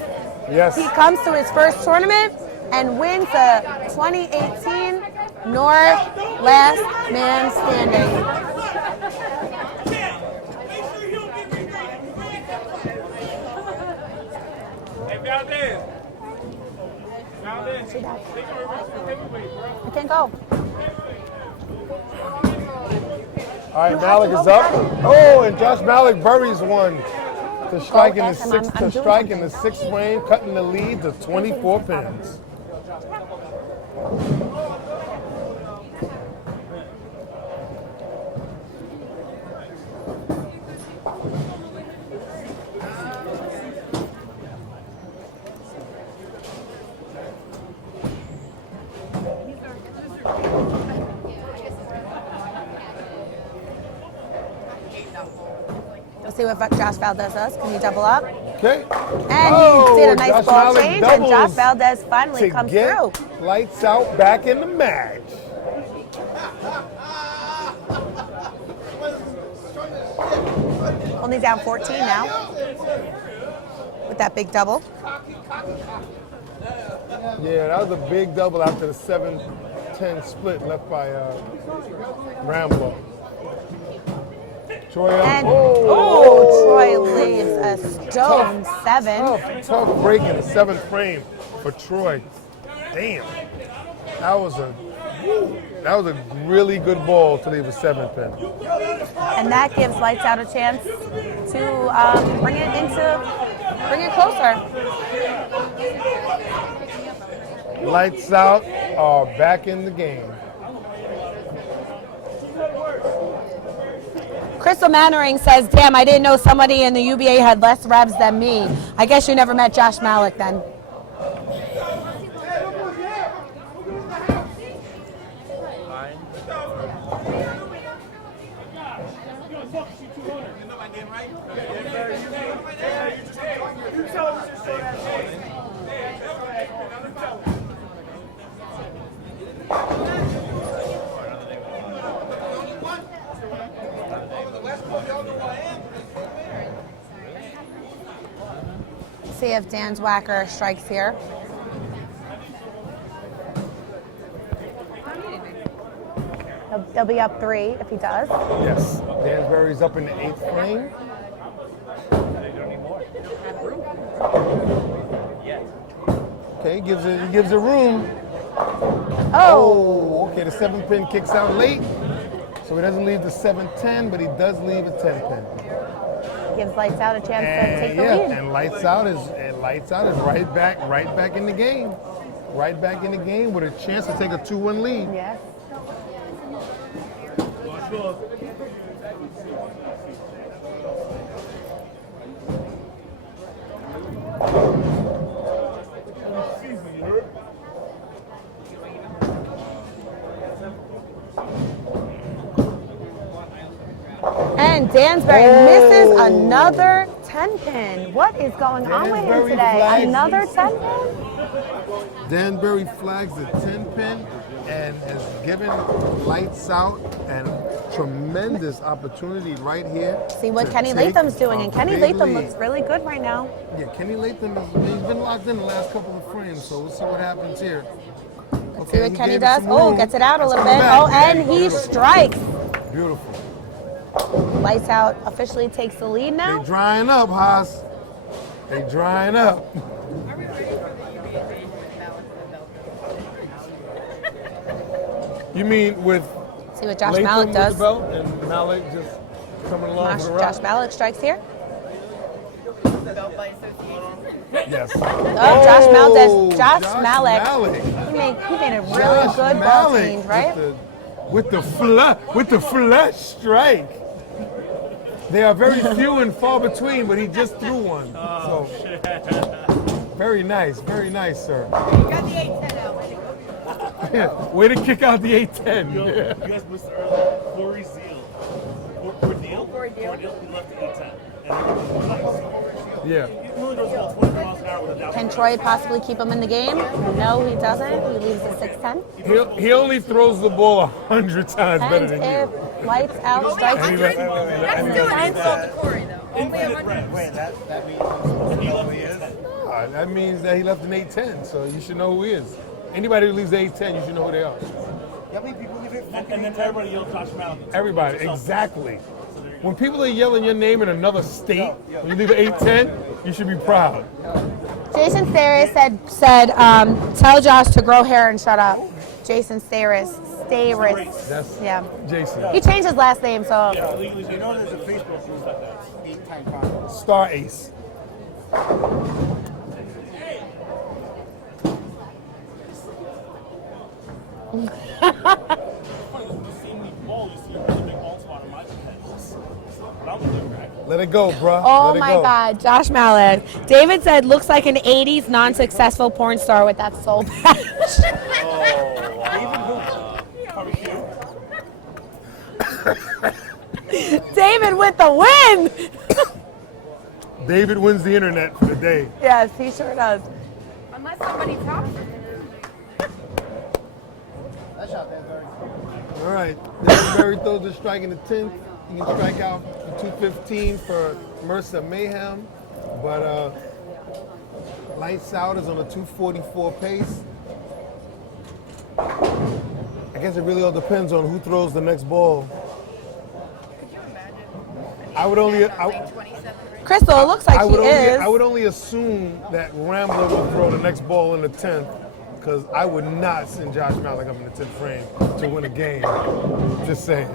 Yes. He comes to his first tournament and wins the 2018 North Last Man Standing. I can't go. All right, Malik is up. Oh, and Josh Malik buries one to strike in the sixth frame, cutting the lead to 24 pins. Let's see what Josh Valdez does. Can he double up? Okay. And he did a nice ball change, and Josh Valdez finally comes through. Lights out back in the match. Only down 14 now with that big double. Yeah, that was a big double after the 7-10 split left by Rambo. Troy up. And Troy leaves a stone 7. Tough break in the 7th frame for Troy. Damn. That was a really good ball to leave a 7th pin. And that gives Lights Out a chance to bring it closer. Lights Out are back in the game. Crystal Mannering says, damn, I didn't know somebody in the UBA had less revs than me. I guess you never met Josh Malik then. See if Dan Zwacker strikes here. They'll be up 3 if he does. Yes. Dansbury's up in the 8th frame. Okay, he gives it room. Oh. Okay, the 7-pin kicks out late. So he doesn't leave the 7-10, but he does leave a 10-pin. Gives Lights Out a chance to take the lead. And Lights Out is right back in the game. Right back in the game with a chance to take a 2-1 lead. Yes. And Dansbury misses another 10-pin. What is going on with him today? Another 10-pin? Dansbury flags the 10-pin and has given Lights Out a tremendous opportunity right here. See what Kenny Latham's doing, and Kenny Latham looks really good right now. Yeah, Kenny Latham, he's been locked in the last couple of frames, so we'll see what happens here. Let's see what Kenny does. Oh, gets it out a little bit. Oh, and he strikes. Beautiful. Lights Out officially takes the lead now. They drying up, Haas. They drying up. You mean with See what Josh Latham Malik with does. the belt and Malik just coming along for the ride? Josh Malik strikes here. Yes. Oh, Josh Malik does. Josh Malik. He made a really good ball change, right? With the flush strike. They are very few and far between, but he just threw one. So very nice, sir. Got the 8-10 out. Way to kick out the 8-10. You guys missed earlier. Corey Zeal. Corey Deal, he left the 8-10. Yeah. He only goes about 20 miles an hour with a down. Can Troy possibly keep him in the game? No, he doesn't. He leaves the 6-10. He only throws the ball 100 times better than And you. if Lights Out strikes That's still an insult to Corey, though. Only 100. Wait, that means he know who he is? That means that he left an 8-10, so you should know who he is. Anybody who leaves the 8-10, you should know who they are. How many people leave it? And then everybody yells Josh Malik. Everybody, exactly. When people are yelling your name in another state, when you leave an 8-10, you should be proud. Jason Staris said tell Josh to grow hair and shut up. Jason Staris. That's Yeah. Jason. He changed his last name, so. You know there's a Facebook group that's 8-time conference. Star Ace. Let it go, bro. Oh Let it my go. God, Josh Malik. David said looks like an 80s non-successful porn star with that soul patch. David with the win. David wins the internet for the day. Yes, he sure does. Unless somebody tops him. All right. David throws the strike in the 10th. He can strike out for 215 for Mercer Mayhem. But Lights Out is on a 244 pace. I guess it really all depends on who throws the next ball. Could you imagine? I would only. Crystal, it looks like he is. I would only assume that Rambler will throw the next ball in the 10th, because I would not send Josh Malik up in the 10th frame to win a game. Just saying.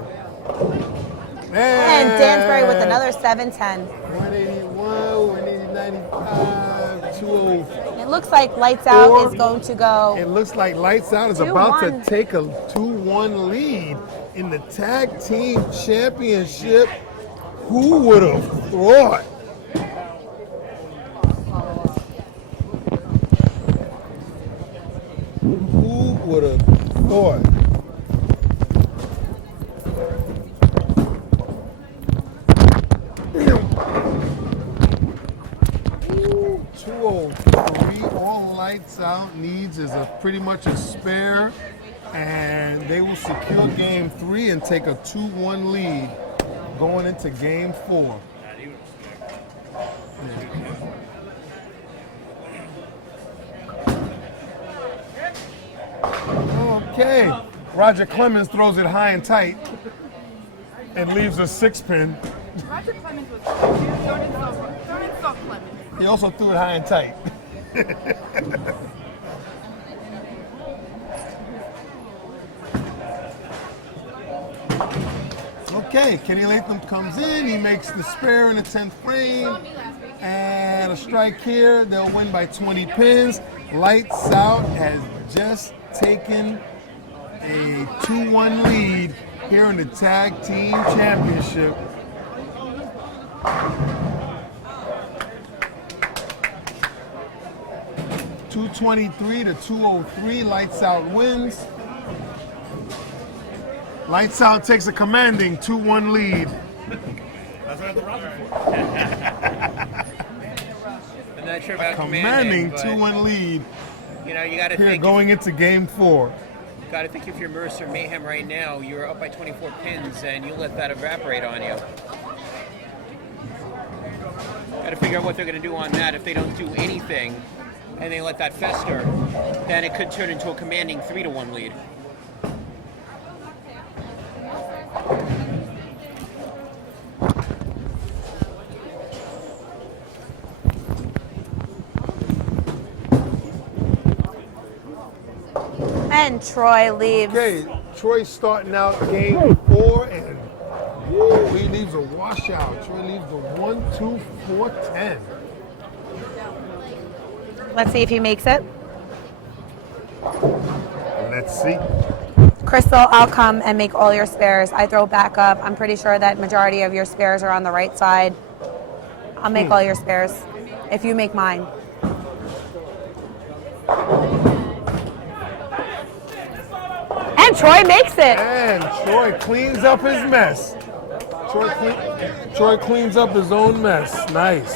And Dansbury with another 7-10. 181, 180, 95, 204. It looks like Lights Out is going to go. It looks like Lights Out is about to take a 2-1 lead in the tag team championship. Who would have thought? Who would have thought? Ooh, 203. All Lights Out needs is pretty much a spare, and they will secure game 3 and take a 2-1 lead going into game 4. Okay. Roger Clemens throws it high and tight and leaves a 6-pin. Roger Clemens was don't insult Clemens. He also threw it high and tight. Okay, Kenny Latham comes in. He makes the spare in the 10th frame. And a strike here. They'll win by 20 pins. Lights Out has just taken a 2-1 lead here in the Tag Team Championship. $223 to $203. Lights Out wins. Lights Out takes a commanding 2-1 lead. That's what I have the roster for. I'm not sure about Commanding but, 2-1 lead. You know, you got to Here think. going into game 4. Got to think if you're Mercer Mayhem right now, you're up by 24 pins and you let that evaporate on you. Got to figure out what they're going to do on that. If they don't do anything and they let that fester, then it could turn into a commanding 3-1 lead. And Troy leaves. Okay, Troy's starting out game 4, and woo, he leaves a washout. Troy leaves the 1-2-4-10. Let's see if he makes it. Let's see. Crystal, I'll come and make all your spares. I throw back up. I'm pretty sure that majority of your spares are on the right side. I'll make all your spares if you make mine. And Troy makes it. And Troy cleans up his mess. Troy cleans up his own mess. Nice.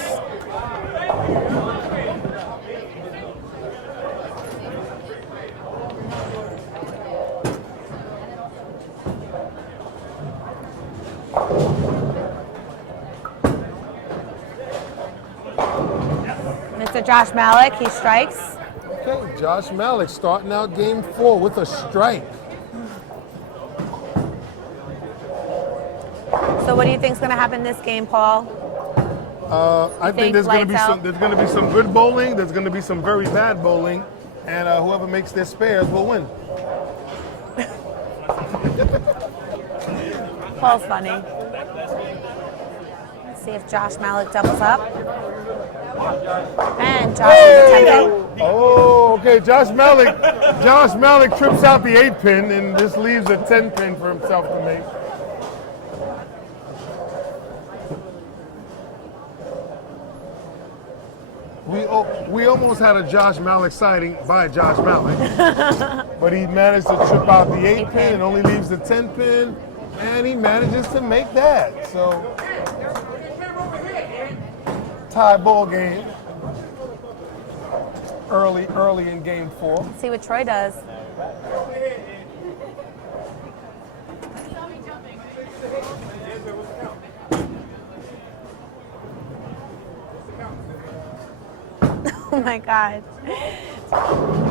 Mr. Josh Malik, he strikes. Okay, Josh Malik starting out game 4 with a strike. So what do you think's going to happen this game, Paul? I think there's going to be some good bowling. There's going to be some very bad bowling, and whoever makes their spares will win. Paul's funny. Let's see if Josh Malik doubles up. And Josh is attempting. Oh, okay. Josh Malik trips out the 8-pin, and this leaves a 10-pin for himself to make. We almost had a Josh Malik sighting by Josh Malik, but he managed to trip out the 8-pin and only leaves the 10-pin, and he manages to make that. So, tie ball game early in game 4. Let's see what Troy does. Oh my God.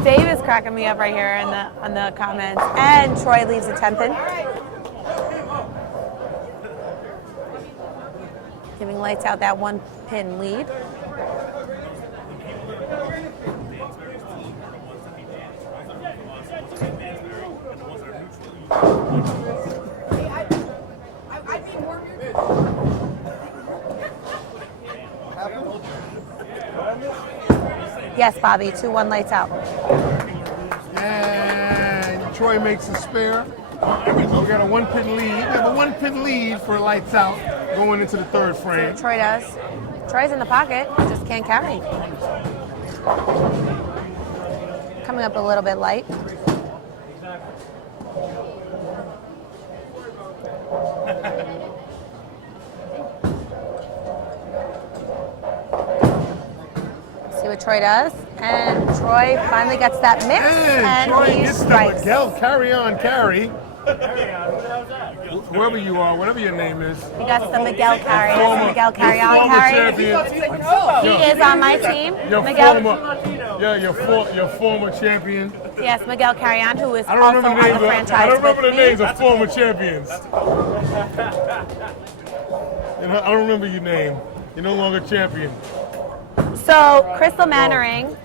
Dave is cracking me up right here in the comments. And Troy leaves a 10-pin. Giving Lights Out that 1-pin lead. Yes, Bobby, 2-1 Lights Out. And Troy makes a spare. We got a 1-pin lead. We have a 1-pin lead for Lights Out going into the 3rd frame. Troy does. Troy's in the pocket, just can't carry. Coming up a little bit light. See what Troy does. And Troy finally gets that mix. And Troy he gets strikes. the Miguel carry. Whoever you are, whatever your name is. He got the Miguel carry. That's the Miguel carry. He is on my team. Your former champion. Yes, Miguel Carrion, who is I also don't on the remember franchise I don't remember with the me. names of former champions. I don't remember your name. You're no longer champion. So Crystal Mannering,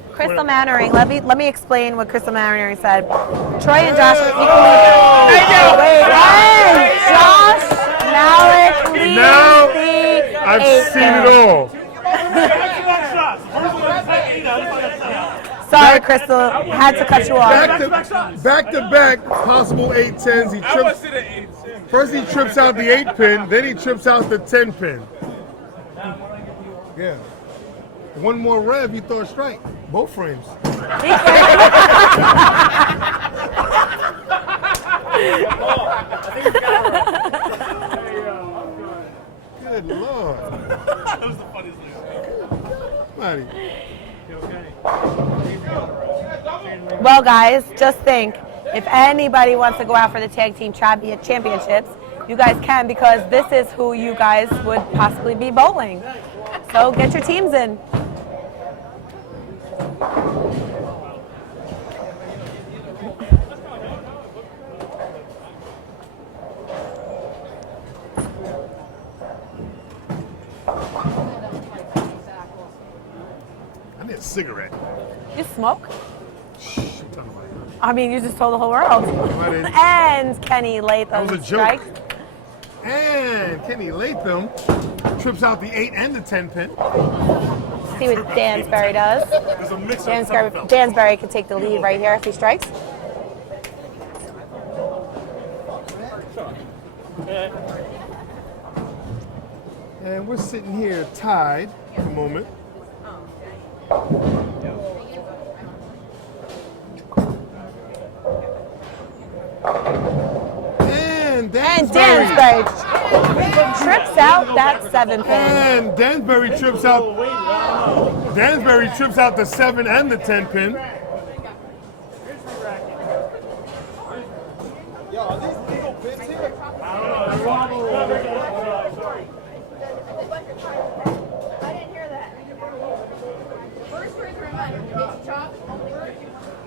let me explain what Crystal Mannering said. Troy and Josh are equally. Wait, Josh Crystal. Had to cut you off. Back to back possible 8-10s. He trips. First he trips out the 8 pin, then he trips out the 10 pin. Yeah. One more rev, you throw a strike. Both frames. Good Lord. That was the funniest thing. Buddy. Well, guys, just think, if anybody wants to go out for the tag team championships, you guys can, because this is who you guys would possibly be bowling. So get your teams in. I need a cigarette. You smoke? I mean, you just told the whole world. And Kenny Latham strikes. And Kenny Latham trips out the 8 and the 10 pin. See what Dansbury does. Dansbury could take the lead right here if he strikes. And we're sitting here tied at the moment. And Dansbury trips out that 7 pin. And Dansbury trips out. Dansbury trips out the 7 and the 10 pin. Yo, are these legal pins here? I didn't hear that. First words were mine. It's chalk.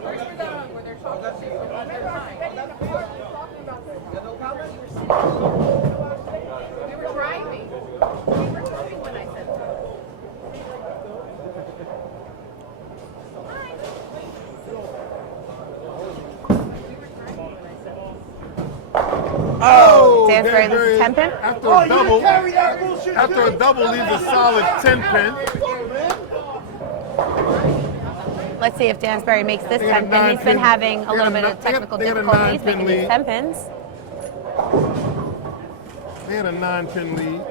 First words out where they're chalk. We were driving. We were driving when I said that. Oh, Dansbury loses 10 pin. After a double leaves a solid 10 pin. Let's see if Dansbury makes this 10 pin. He's been having a little bit of technical difficulties making these 10 pins. They had a 9-pin lead.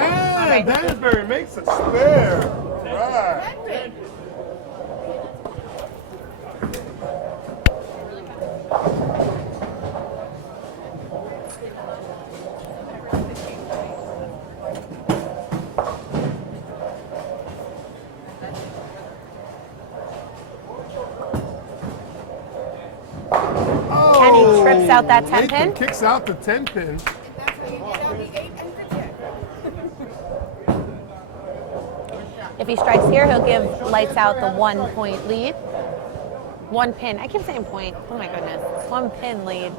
And Dansbury makes a spare. Right. Kenny trips out that 10 pin. Kicks out the 10 pin. If he strikes here, he'll give Lights Out the 1 point lead. 1 pin. I keep saying point. Oh my goodness. 1 pin lead.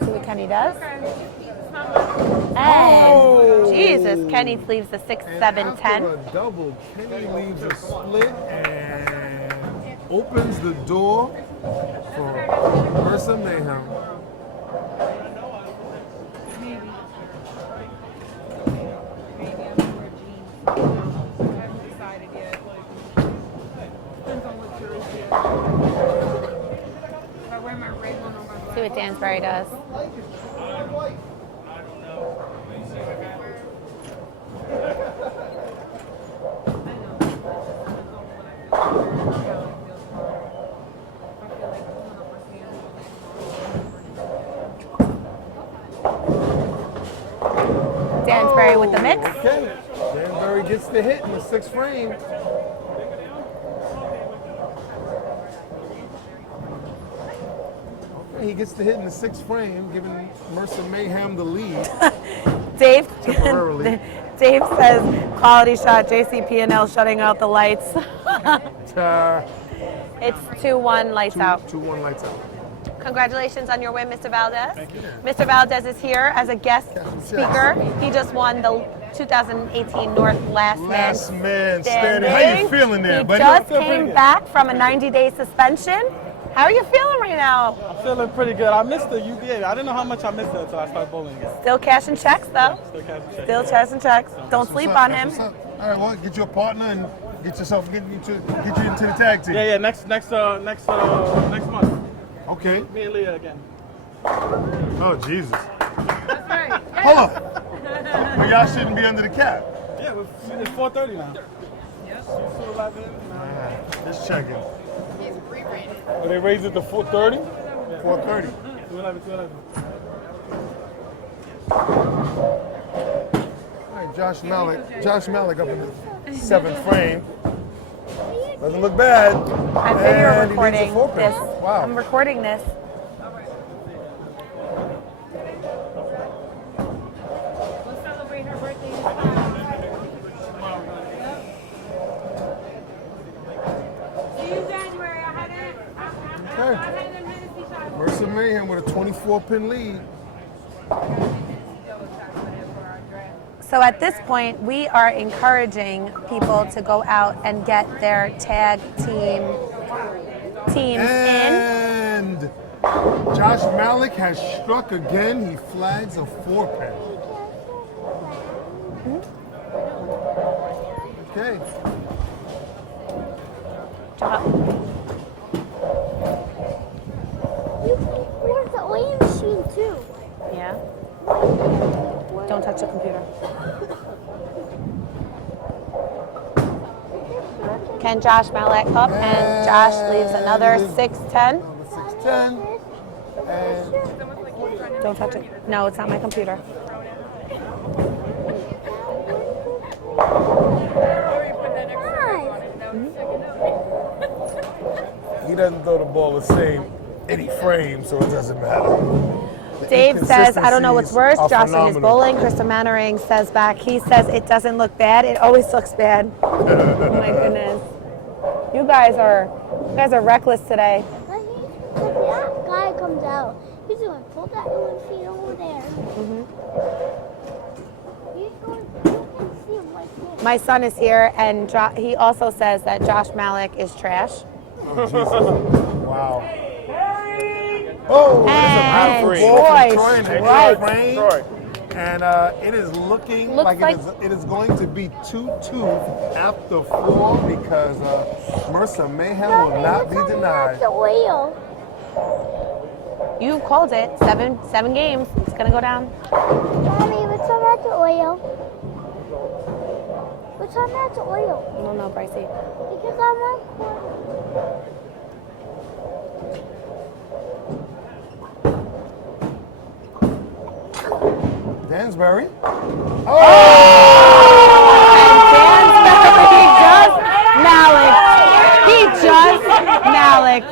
See what Kenny does. And Jesus, Kenny leaves the 6, 7, 10. After a double, Kenny leaves a split and opens the door for Mercer Mayhem. See what Dansbury does. Dansbury with the mix. Okay. Dansbury gets the hit in the 6th frame. He gets the hit in the 6th frame, giving Mercer Mayhem the lead. Dave, temporarily. Dave says, quality shot, JCP&L shutting out the lights. It's 2-1 lights out. 2-1 lights out. Congratulations on your win, Mr. Valdez. Thank you. Mr. Valdez is here as a guest speaker. He just won the 2018 North Last Man Standing. How you feeling there, buddy? He just came back from a 90-day suspension. How are you feeling right now? I'm feeling pretty good. I missed the UBA. I didn't know how much I missed it until I started bowling again. Still cashing checks, though. Still cashing checks. Still cashing checks. Don't sleep on him. All right, well, get you a partner and get you into the tag team. Yeah, next month. Okay. Me and Leah again. Oh, Jesus. That's right. Hold on. Well, y'all shouldn't be under the cap. Yeah, it's 4:30 now. Yes. 2:11. Just checking. He's re-rated. Oh, they raised it to 4:30? 4:30. 2:11. All right, Josh Malik up in the 7th frame. Doesn't look bad. I'm video And he recording needs a 4-pin. this. Wow. I'm recording this. We'll celebrate her birthday. See you in January. I had Okay. Mercer Mayhem with a 24-pin lead. So at this point, we are encouraging people to go out and get their tag teams in. And Josh Malik has struck again. He flags a 4-pin. Okay. Where's the oil machine too? Yeah. Don't touch the computer. Can Josh Malik up, and Josh leaves another 6-10. 6-10. And don't touch it. No, it's not my computer. he doesn't throw the ball the same any frame, so it doesnesn't matter. Dave says, I don't know what's worse, Josh or his bowling. Krista Mannering says back, he says it doesn't look bad. It always looks bad. Oh my goodness. You guys are reckless today. That guy comes out. He's going to pull that one feet over there. He's going to see him right there. My son is here, and he also says that Josh Malik is trash. Oh, Jesus. Wow. Oh, and Troy Troy. And it is looking like it is going to be 2-2 after 4 because Mercer Mayhem will not be denied. The wheel. You called it. Seven games. It's gonna go down. Mommy, what's on that oil? What's on that oil? I don't know, Brycey. Because I'm on Dansbury. Oh! And Dansbury just Malik.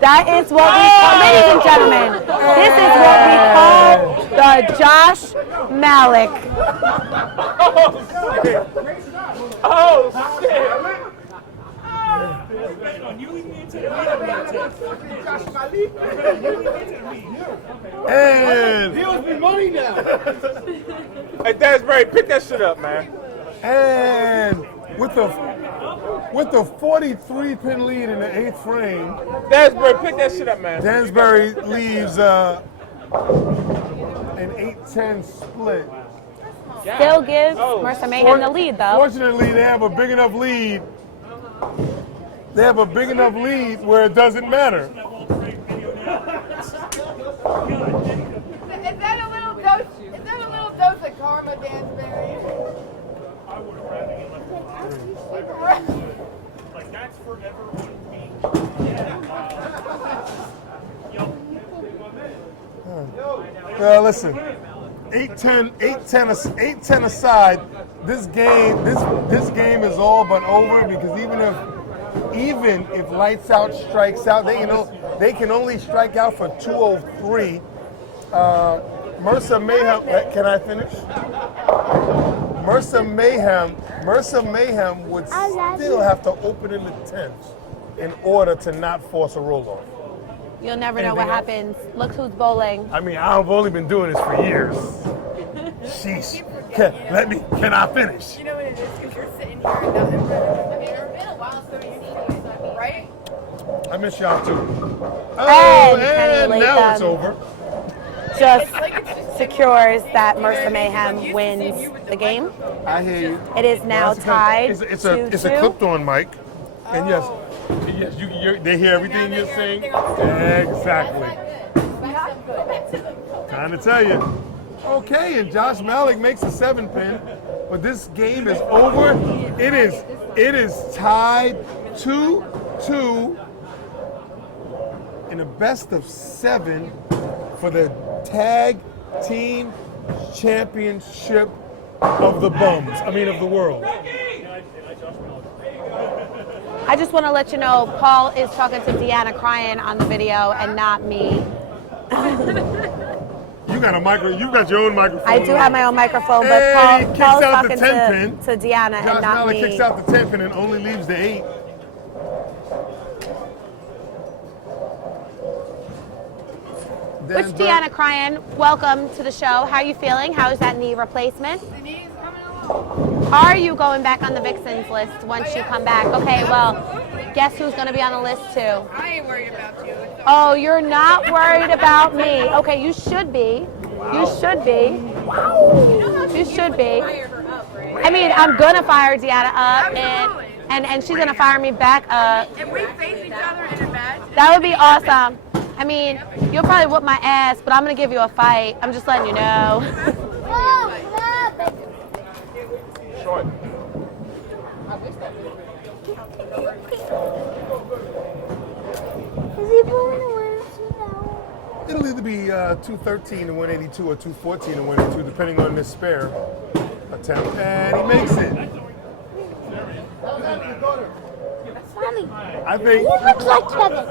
That is what we call, ladies and gentlemen, this is what we call the Josh Malik. Oh, shit. And he owes me money now. Hey, Dansbury, pick that shit up, man. And with the 43-pin lead in the 8th frame, Dansbury, pick that shit up, man. Dansbury leaves an 8-10 split. Still gives Mercer Mayhem the lead, though. Fortunately, they have a big enough lead. They have a big enough lead where it doesn't matter. Is that a little dose of karma, Dansbury? I would have rather you left it. Like, that's forever on me. Yeah. Listen, 8-10 aside, this game is all but over because even if Lights Out strikes out, they can only strike out for 203. Mercer Mayhem. Can I finish? Mercer Mayhem would still have to open in the 10th in order to not force a roll-off. You'll never know what happens. Look who's bowling. I mean, I've only been doing this for years. Sheesh. Can I finish? You know what it is? Because you're sitting here and nothing. I mean, it's been a while, so you need to, right? I miss y'all too. And now it's over. Just secures that Mercer Mayhem wins the game. I hear you. It is now tied. It's a clipped-on mic, and yes, they hear everything you're saying. Exactly. Trying to tell you. Okay, and Josh Malik makes a 7-pin, but this game is over. It is tied 2-2 in a best of 7 for the tag team championship of the of the world. I just want to let you know, Paul is talking to Deanna crying on the video and not me. You got your own microphone. I do have my own microphone, but Paul's talking to Deanna and not me. Josh kicks out the 10 pin and only leaves the 8. Which Deanna crying, welcome to the show. How are you feeling? How's that knee replacement? The knee's coming along. Are you going back on the Vixens list once you come back? Okay, well, guess who's going to be on the list too? I ain't worried about you. Oh, you're not worried about me. Okay, you should be. You should be. You should be. I mean, I'm going to fire Deanna up, and she's going to fire me back up. If we face each other in a match, That would be awesome. I mean, you'll probably whoop my ass, but I'm going to give you a fight. I'm just letting you know. Short. It'll either be 213 to 182 or 214 to 182, depending on this spare attempt. And he makes it. I think. You look like Kevin.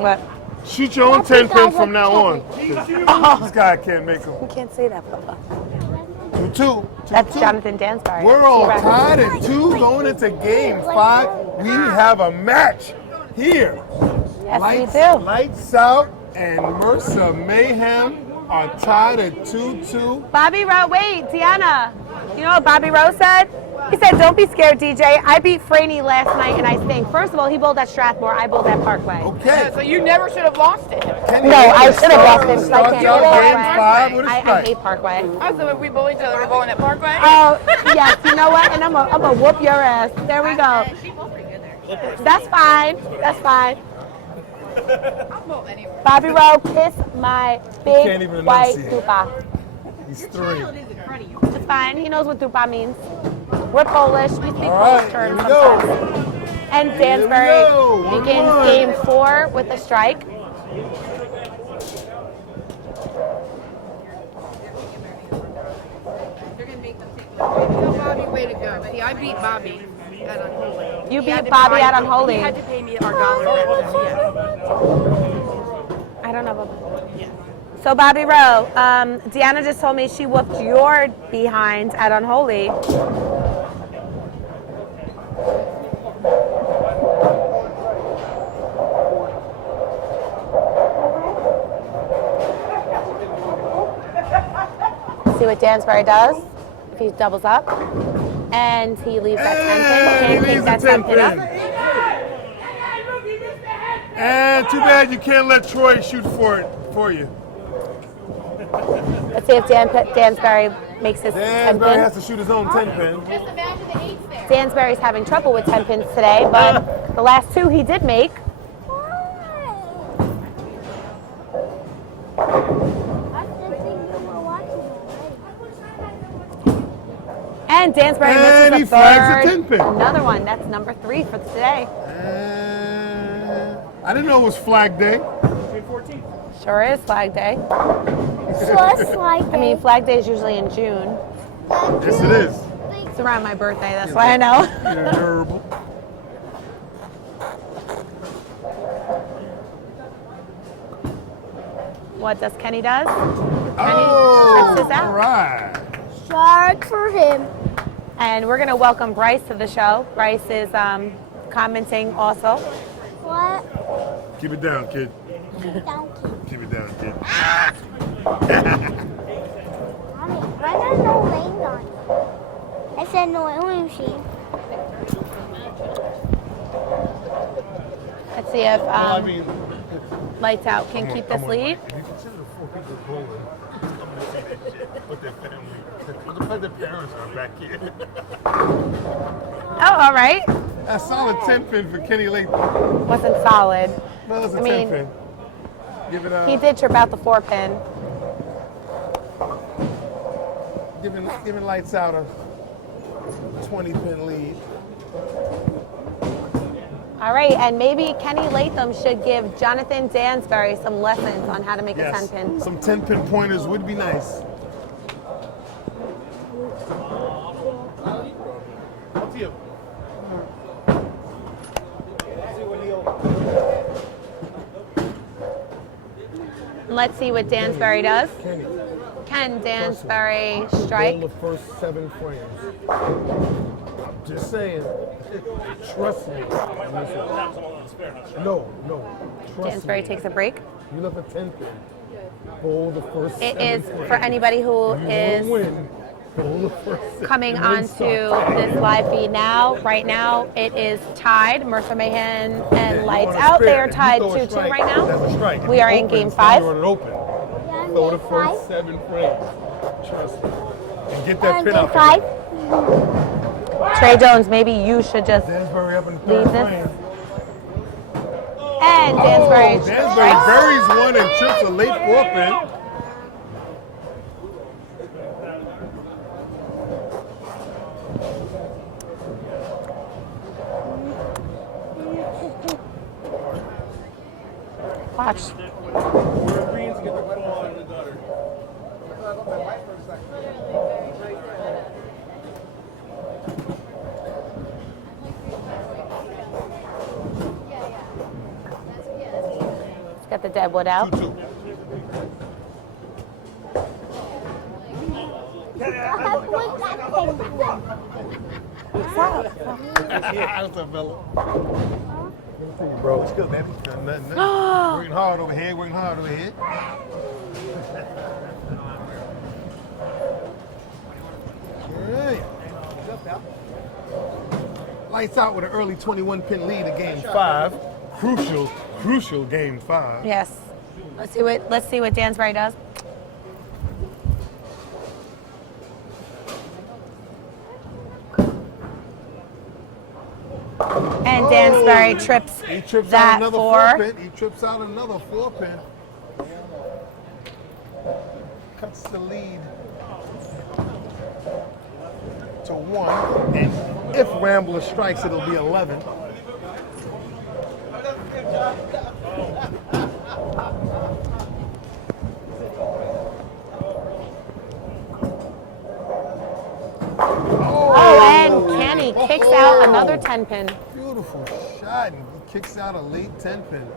What? Shoot your own 10 pins from now on. This guy can't make them. You can't say that, Papa. 2-2. That's Jonathan Dansbury. We're all tied at 2 going into game 5. We have a match here. Yes, we do. Lights Out and Mercer Mayhem are tied at 2-2. Bobby Rowe, wait, Deanna. You know what Bobby Rowe said? He said, don't be scared, DJ. I beat Franny last night and I stink. First of all, he bowled at Strathmore. I bowled at Parkway. Okay. so you never should have lost it. No, I should have lost him because I can't bowl Game 5 Parkway. with a I strike. hate Parkway. Oh, so if we bowl each other, we're bowling at Parkway? Oh, yes. You know what? And I'm gonna whoop your ass. There we go. She bowled pretty good there. That's fine. That's fine. I'll bowl anywhere. Bobby Rowe, kiss my can't big even white enunciate. tupa. He's 3. It's fine. He knows what tupa means. We're Polish. We speak All Polish right, terms here we go. sometimes. And Here we Dansbury go. begins 1-1. game 4 with a strike. Tell Bobby, way to go. See, I beat Bobby at Unholy. You He had beat to Bobby buy- at Unholy. He had to pay me our dollar rent. I don't know. So Bobby Rowe, Deanna just told me she whooped your behind at Unholy. See what Dansbury does if he doubles up. And he leaves that 10 pin. Can't take that 10 pin up. And too bad you can't let Troy shoot for you. Let's see if Dansbury makes his 10 Dansbury pin. has to shoot his own 10 pin. Just imagine the 8's there. Dansbury's having trouble with 10 pins today, but the last 2 he did make. And Dansbury And he misses a flags a 10 third. pin. Another one. That's number 3 for today. I didn't know it was Flag Day. Sure is Flag Day. I mean, Flag Day is usually in June. Yes, it is. It's around my birthday. That's why I know. You're adorable. What does Kenny does? trips this out. All right. Shark for him. And we're going to welcome Bryce to the show. Bryce is commenting also. What? Keep it down, kid. Down, kid. Keep it down, kid. Mommy, why there's no lanes on it? I said no weighing machine. Let's see if Lights Out can keep this lead. If you consider the 4 people bowling, with their family, because their parents are back here. Oh, all right. A solid 10 pin for Kenny Latham. Wasn't solid. Well, it's a I 10 mean, pin. Give it he did trip out the 4 pin. Giving Lights Out a 20 pin lead. All right, and maybe Kenny Latham should give Jonathan Dansbury some lessons on how to make a 10 pin. Some 10 pin pointers would be nice. Up to you. Let's see what Dansbury does. Can Dansbury strike? The first 7 frames. Just saying. Trust me. No. Trust Dansbury me. takes a break. You left a 10 pin. Bowl the first It 7 is frames. for anybody who You is wanna win, bowl the first 7 coming and then onto stop. this live feed now. Right now, it is tied. Mercer Mayhem and You Lights wanna Out. spare. They are If you tied throw a 2-2 strike, right now. That's a strike. If We it are in opens, game then 5. you want it open. Throw the first 7 frames. Trust me. And get that pin out. 5. Trey Jones, maybe you should just Dansbury up in leave 3rd this. frame. And Dansbury Dansbury strikes. buries one and trips a late 4 pin. Watch. We're agreeing to get the ball in the gutter. Let's get the deadwood out. What's up? What's up, fella? Bro, it's good, baby. Nothing. Working hard over here. Hey. Lights Out with an early 21 pin lead in game 5. Crucial game 5. Yes. Let's see what Dansbury does. And Dansbury trips He trips out that another 4. 4 pin. He trips out another 4 pin. Cuts the lead to 1. And if Rambler strikes, it'll be 11. Oh, and Kenny kicks out another 10 pin. Beautiful shot, and he kicks out a late 10 pin.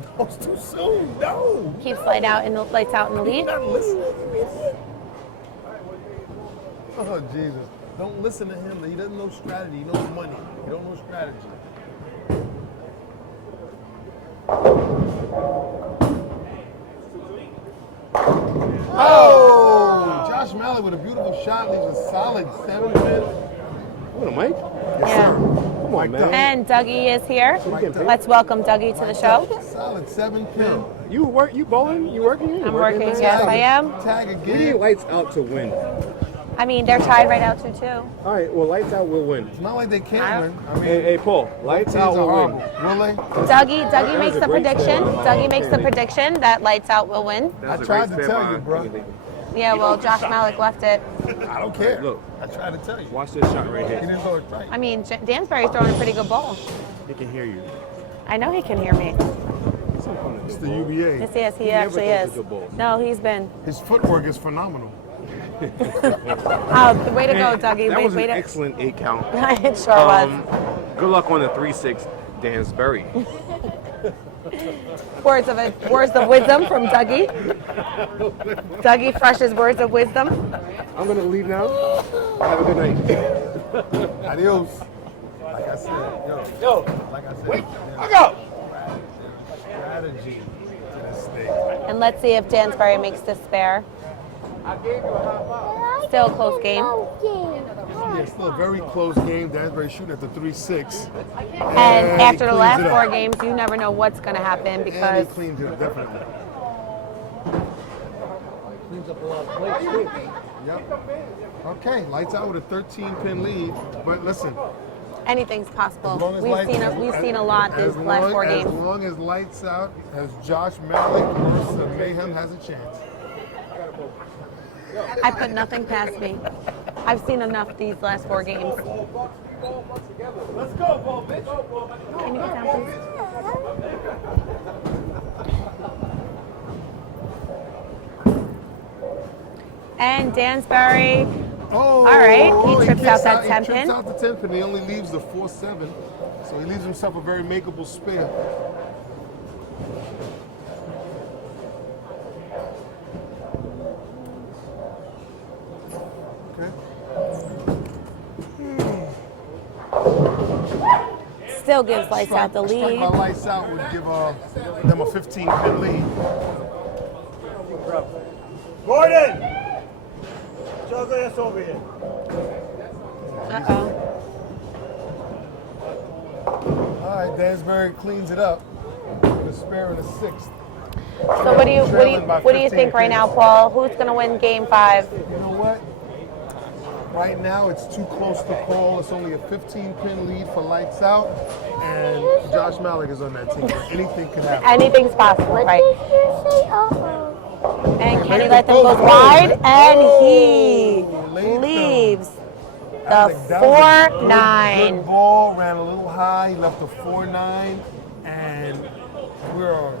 That was too soon. No. Keeps Lights Out in the lead. Not listening. Oh Jesus! Don't listen to him. He doesn't know strategy. He knows money. He don't know strategy. Oh! Josh Malley with a beautiful shot leaves a solid 7 pin. What a mic? Yeah. Come on, man. And Dougie is here. Let's welcome Dougie to the show. Solid 7 pin. You bowling? You working here? I'm working, yes, I am. Tag We need again. Lights Out to win. I mean, they're tied right out 2-2. All right, well, Lights Out will win. It's not like they can't win. I mean, Hey, Paul, Lights teams Out are will horrible. win. Will they? Dougie That makes was a the great prediction. stand. Dougie makes the Kenny. prediction that Lights Out will win. That I was a tried great to stand tell by you, bro. Kenny Latham. Yeah, well, Josh Malik left it. I don't care. Look, I tried to tell you. watch this shot right He here. didn't throw it right. I mean, Dansbury's throwing a pretty good ball. He can hear you. I know he can hear me. It's the UBA. Yes, he He never actually throws is. a good ball. No, he's been. His footwork is phenomenal. Oh, way to go, Dougie. That was Way an to. excellent 8 count. It sure was. Good luck on the 3-6 Dansbury. Words of wisdom from Dougie. Dougie Fresh's words of wisdom. I'm gonna leave now. Have a good night. Adios. Like I said, like I said, wait, I go. strategy to this thing. And let's see if Dansbury makes this spare. Still a close game. Yeah, still a very close game. Dansbury shooting at the 3-6. And after the he last cleans it 4 up. games, you never know what's going to happen And because he cleaned it up, definitely. Cleans up a lot of plates too. Yep. Okay, lights out with a 13-pin lead. But listen, anything's possible. as long as We've seen a lot these last 4 games. As long as lights out, as Josh Malik versus Mayhem has a chance. I put nothing past me. I've seen enough these last 4 games. Let's go, ball, bitch. Can you get down, please? And Dansbury. Oh, all right, he trips out kicks that 10 He trips pin. out the 10 pin. He only leaves the 4-7, so he leaves himself a very makeable spare. Okay. Still gives Lights Out the Strike lead. by Lights Out would give them a 15-pin lead. Gordon! Juggle this over here. Uh-oh. All right, Dansbury cleans it up. The spare in the 6th. So what do you think right now, Paul? Who's going to win Game 5? You know what? Right now, it's too close to call. It's only a 15-pin lead for Lights Out, and Josh Malik is on that team. Anything can happen. Anything's possible, right? And Kenny let them go wide, and he leaves the 4-9. Good ball, ran a little high, left the 4-9, and we're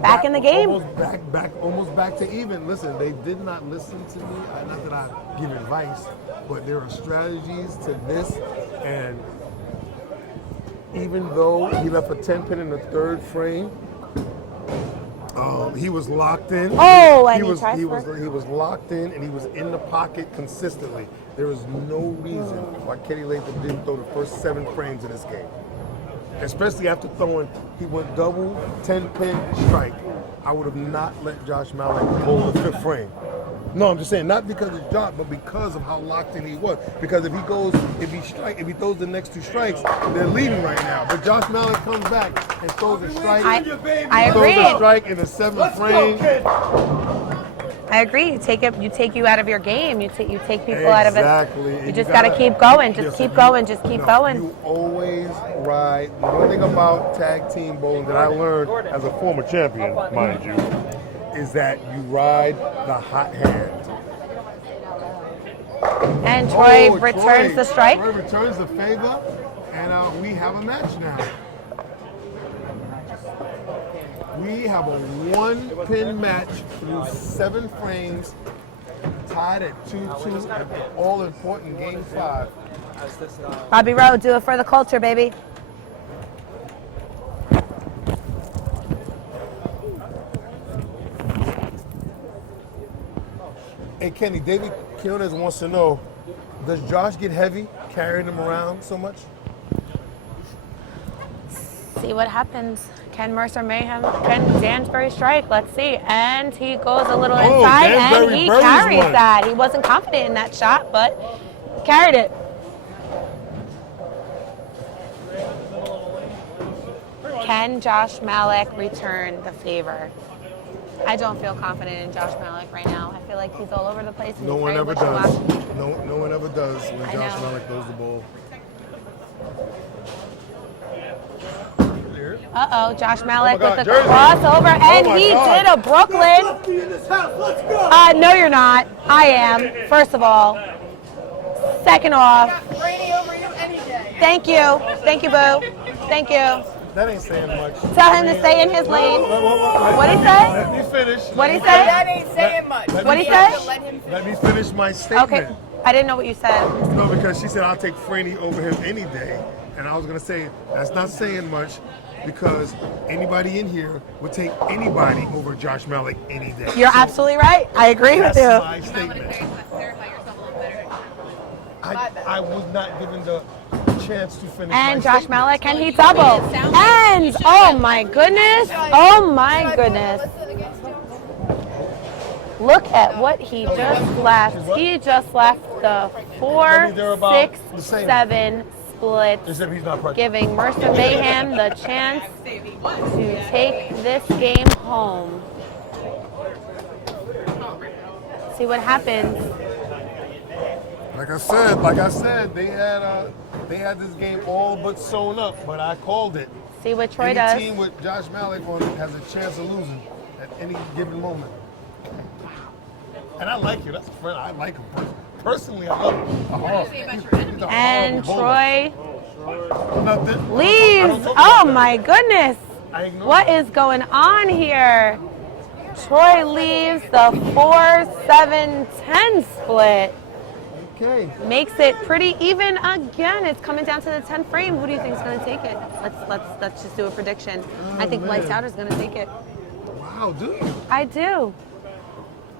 back in the game. Almost back to even. Listen, they did not listen to me. Not that I give advice, but there are strategies to this, and even though he left a 10-pin in the 3rd frame, he was locked in. Oh, and he was locked in, and he was in the pocket consistently. There is no reason why Kenny Latham didn't throw the first 7 frames in this game. Especially after throwing, he went double 10-pin strike. I would have not let Josh Malik hold the 5th frame. No, I'm just saying, not because of Josh, but because of how locked in he was. Because if he throws the next 2 strikes, they're leading right now. But Josh Malik comes back and throws a strike. I Throws agree. a strike in the 7th frame. I agree. You take you out of your game. You take people out of it. Exactly. You just got to keep going. Just keep going. Just keep going. You always ride. The one thing about tag team bowling that I learned as a former champion, mind you, is that you ride the hot hand. And Troy returns the strike. Troy returns the favor, and we have a match now. We have a 1-pin match through 7 frames, tied at 2-2 at the all-important Game 5. Bobby Rowe, do it for the culture, baby. Hey, Kenny, David Quinones wants to know, does Josh get heavy carrying him around so much? See what happens. Can Mercer Mayhem, can Dansbury strike? Let's see. And he goes a little inside, and he carries that. He wasn't confident in that shot, but carried it. Can Josh Malik return the favor? I don't feel confident in Josh Malik right now. I feel like he's all over the place. And No he's one very ever does. wishy-washy. No one ever does when I Josh know. Malik throws the ball. Uh-oh, Josh Malik Oh my with God, the Jersey. crossover, and my he God. did a Brooklyn. No, you're not. I am, first of all. Second off. Brady over you any day. Thank you. Thank you, boo. Thank you. That ain't saying much. Tell him to stay in his lane. What'd he Let say? me finish. What'd he say? That ain't saying much. What'd he say? Let me finish my statement. Okay. I didn't know what you said. No, because she said I'll take Franny over him any day. And I was going to say, that's not saying much. because anybody in here would take anybody over Josh Malik any day. You're absolutely right. I agree with you. That's my statement. I was not given the chance to finish. And my Josh statement. Malik, can he double? And oh my goodness, oh my goodness. Look at what he just left. He just left the 4-6-7 split, giving Mercer Mayhem the chance to take this game home. See what happens. Like I said, they had this game all but sewn up, but I called it. See what Troy Any does. team with Josh Malik on it has a chance of losing at any given moment. And I like you. That's a friend. I like him personally. I love him. And Troy Nothing. leaves. Oh my goodness. What is going on here? Troy leaves the 4-7-10 split. Okay. Makes it pretty even again. It's coming down to the 10th frame. Who do you think is going to take it? Let's just do a prediction. I think Lights Out is going to take it. Wow, do you? I do.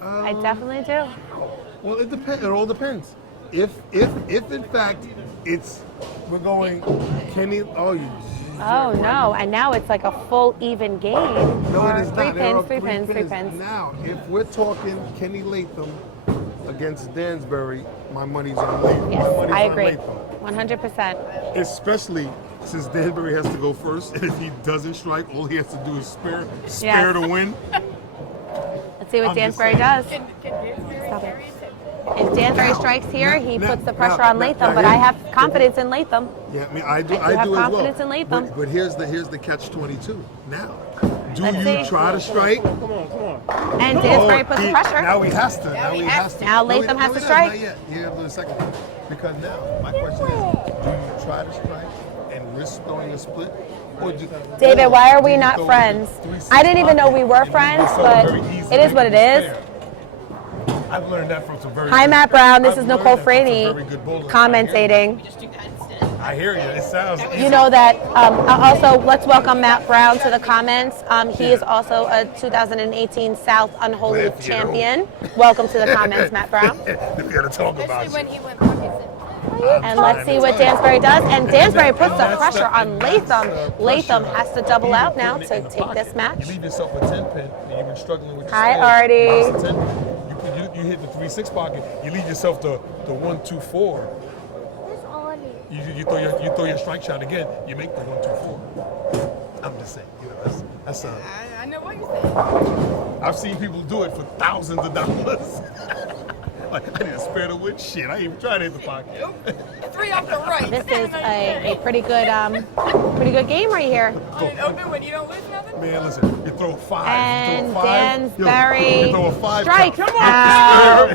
I definitely do. Well, it depends. It all depends. If in fact we're going Kenny. Oh no! And now it's like a full even game. No, Or it is three not. There are pins, three pins. Now, if we're talking Kenny Latham against Dansbury, my money's on Latham. Yes, My money's I on agree. Latham. 100%. Especially since Dansbury has to go first, and if he doesn't strike, all he has to do is spare Yes. to win. Let's see what I'm just Dansbury does. saying. Stop it. If Dansbury strikes here, he Now- puts the pressure now- on now- Latham, now but I here- have confidence in Latham. Yeah, I mean, I do I do have as well. confidence in Latham. But here's the catch-22. Now, do Let's you see. try to strike? And Dansbury puts the pressure. Now he has to. Now he has to. Now No, Latham has to no, strike. Not yet. You have to do the second one. Because now, my question is, do you try to strike and risk throwing a split? Or David, why are we do you not throw friends? the 3-6 I didn't even know we were pocket friends, and leave but yourself very easy it is to what it is. spare? I've learned that from some very Hi, good- Matt Brown. This I've is learned Nicole that from some Franey very good bowlers. commentating. I hear you. It sounds easy. You know that. Also, let's welcome Matt Brown to the comments. He is also a 2018 South Unholy Glad for you. champion. Welcome to the comments, Matt Brown. We gotta talk about Especially when it. he went pockets. And let's see what Dansbury does. And Dansbury puts the pressure on Latham. Latham has to double out now to take this match. You leave yourself a 10 pin, and you've been struggling with your Hi, score. Artie. Minus a 10 pin. You hit the 3-6 pocket. You leave yourself the 1-2-4. Where's Ollie? You throw your strike shot again. You make the 1-2-4. I'm just saying. You know, that's I know what you're saying. I've seen people do it for thousands of dollars. Like, I need to spare the win. Shit, I ain't even trying to hit the pocket. 3 off the right. This is a pretty good game right here. Open when you don't lose nothing. Man, listen, you throw a 5. And you throw a 5. Dansbury you throw a 5 strikes count. out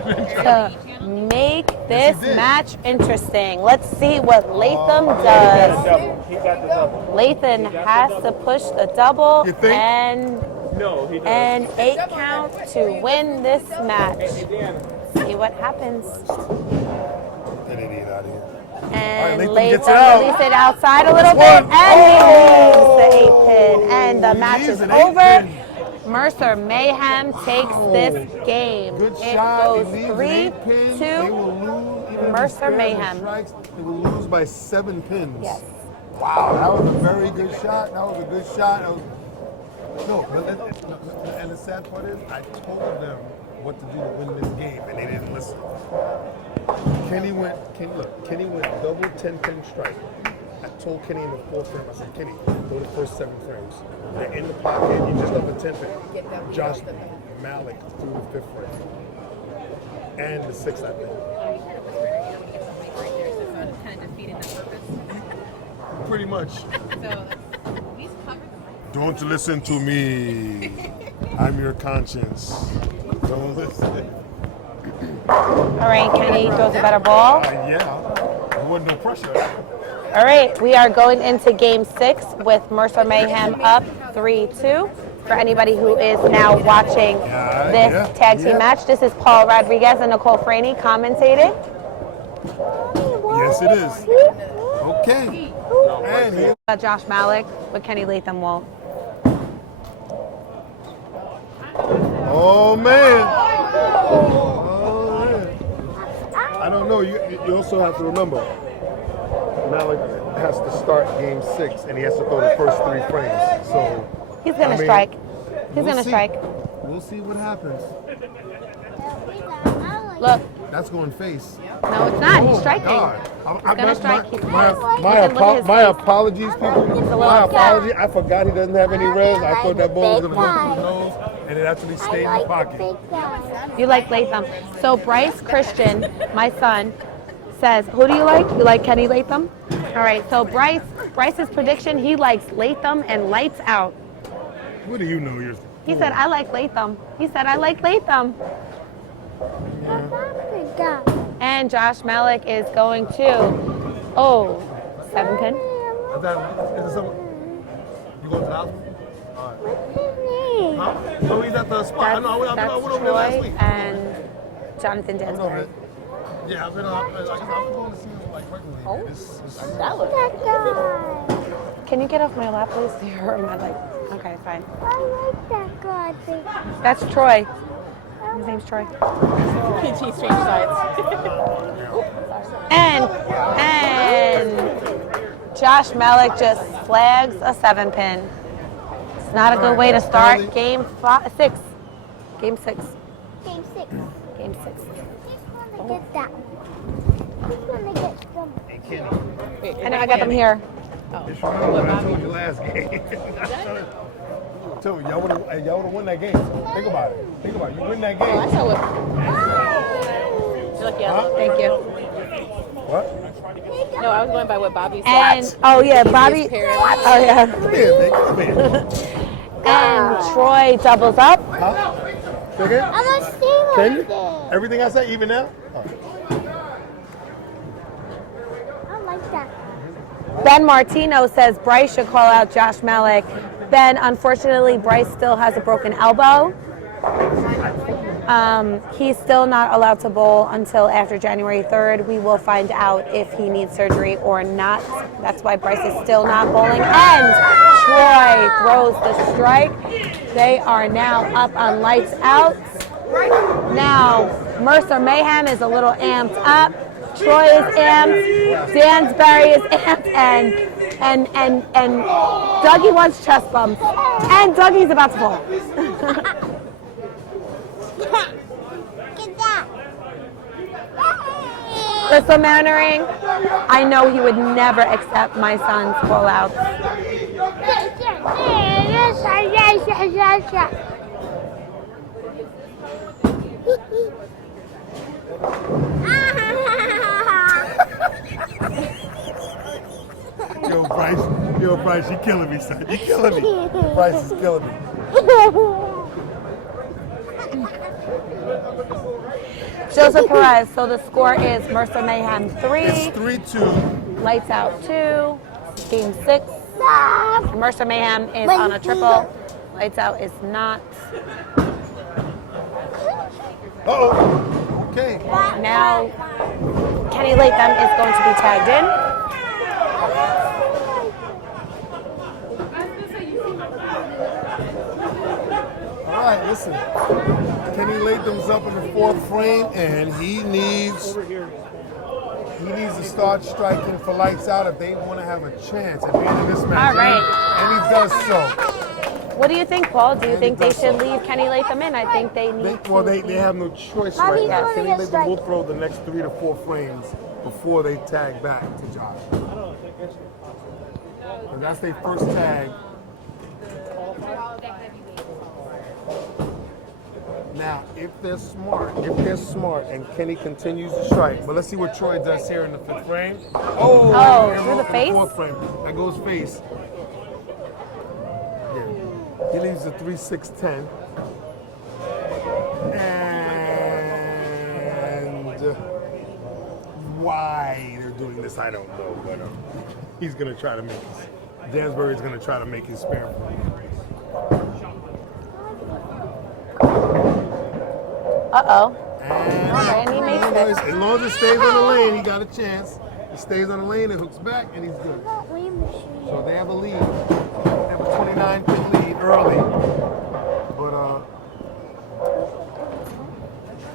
to make this match interesting. Let's see what Latham does. Latham has to push the double and an 8 count to win this match. See what happens. That idiot out of here. And Latham Latham gets it out. release it outside a little bit, and he leaves the 8 pin, and the match is over. Mercer Mayhem takes this game. Good It shot. goes He leaves an 8 pin. They 3-2. will lose. Even if they Mercer spare the Mayhem. strikes, they will lose by 7 pins. Yes. Wow, that was a very good shot. That was a good shot. No, and the sad part is, I told them what to do to win this game, and they didn't listen. Kenny went double 10-pin strike. I told Kenny in the 4th frame, I said, Kenny, go the first 7 frames. They're in the pocket, you just up a 10-pin. Josh Malik through the 5th frame. And the 6th, I think. Pretty much. Don't listen to me. I'm your conscience. Don't listen. All right, Kenny throws a better ball. Yeah, there wasn't no pressure. All right, we are going into game 6 with Mercer Mayhem up 3-2. For anybody who is now watching this tag team match, this is Paul Rodriguez and Nicole Franey commentating. Yes, it is. Okay. Josh Malik, but Kenny Latham won't. Oh man. I don't know. You also have to remember, Malik has to start game 6 and he has to throw the first 3 frames. So he's gonna strike. He's gonna strike. We'll see what happens. Look. That's going face. No, it's not. He's striking. He's gonna strike. My apologies, people. My apology. I forgot he doesn't have any rails. I thought that ball was going to go through his nose, and it actually stayed in the pocket. You like Latham. So Bryce Christian, my son, says, who do you like? You like Kenny Latham? All right, so Bryce's prediction, he likes Latham and lights out. What do you know? He said, I like Latham. He said, I like Latham. And Josh Malik is going to, 7 pin. You going to the house? Huh? So he's at the spot. I went over there last week. And Jonathan Dansbury. Yeah, I've been going to see him like regularly. That looks. Can you get off my lap, please? You're on my leg. Okay, fine. I like that guy. That's Troy. His name's Troy. PT Strange Sides. And Josh Malik just flags a 7 pin. It's not a good way to start game 6. Game 6. Game 6. Game 6. Just want to get that. Just want to get some. I know I got them here. Just remember what I told you last game. Tell me, y'all would have won that game. So think about it. Think about it. You win that game. I saw what. Huh? Thank you. What? No, I was going by what Bobby said. And Bobby. Oh yeah. Come here. And Troy doubles up. Huh? Again? I'm going to stay right there. Everything I say, even now? Oh. I like that. Ben Martino says Bryce should call out Josh Malik. Ben, unfortunately, Bryce still has a broken elbow. He's still not allowed to bowl until after January 3rd. We will find out if he needs surgery or not. That's why Bryce is still not bowling. And Troy throws the strike. They are now up on lights out. Now, Mercer Mayhem is a little amped up. Troy is amped. Dansbury is amped. And Dougie wants chest bumps. And Dougie's about to fall. Get that. Crystal Mannering, I know he would never accept my son's call-outs. Yo, Bryce, you killing me, son. You killing me. Bryce is killing me. Joseph Perez, so the score is Mercer Mayhem 3. It's 3-2. Lights out 2. Game 6. Mercer Mayhem is on a triple. Lights out is not. Uh-oh. Okay. Now, Kenny Latham is going to be tagged in. All right, listen. Kenny Latham's up in the 4th frame, and he needs to start striking for lights out if they want to have a chance at being in this match. All right. And he does so. What do you think, Paul? Do you think they should leave Kenny Latham in? I think they need Well, they have no choice right now. Kenny Latham will throw the next 3 to 4 frames before they tag back to Josh. And that's their first tag. Now, if they're smart, and Kenny continues to strike, but let's see what Troy does here in the 5th frame. Through the face? 4th frame. That goes face. Yeah. He leaves a 3-6-10. And why they're doing this, I don't know, but he's going to try to make his, Dansbury's going to try to make his spare. Uh-oh. And he makes it. As long as it stays on the lane, he got a chance. He stays on the lane and hooks back, and he's good. So they have a lead. They have a 29-pin lead early. But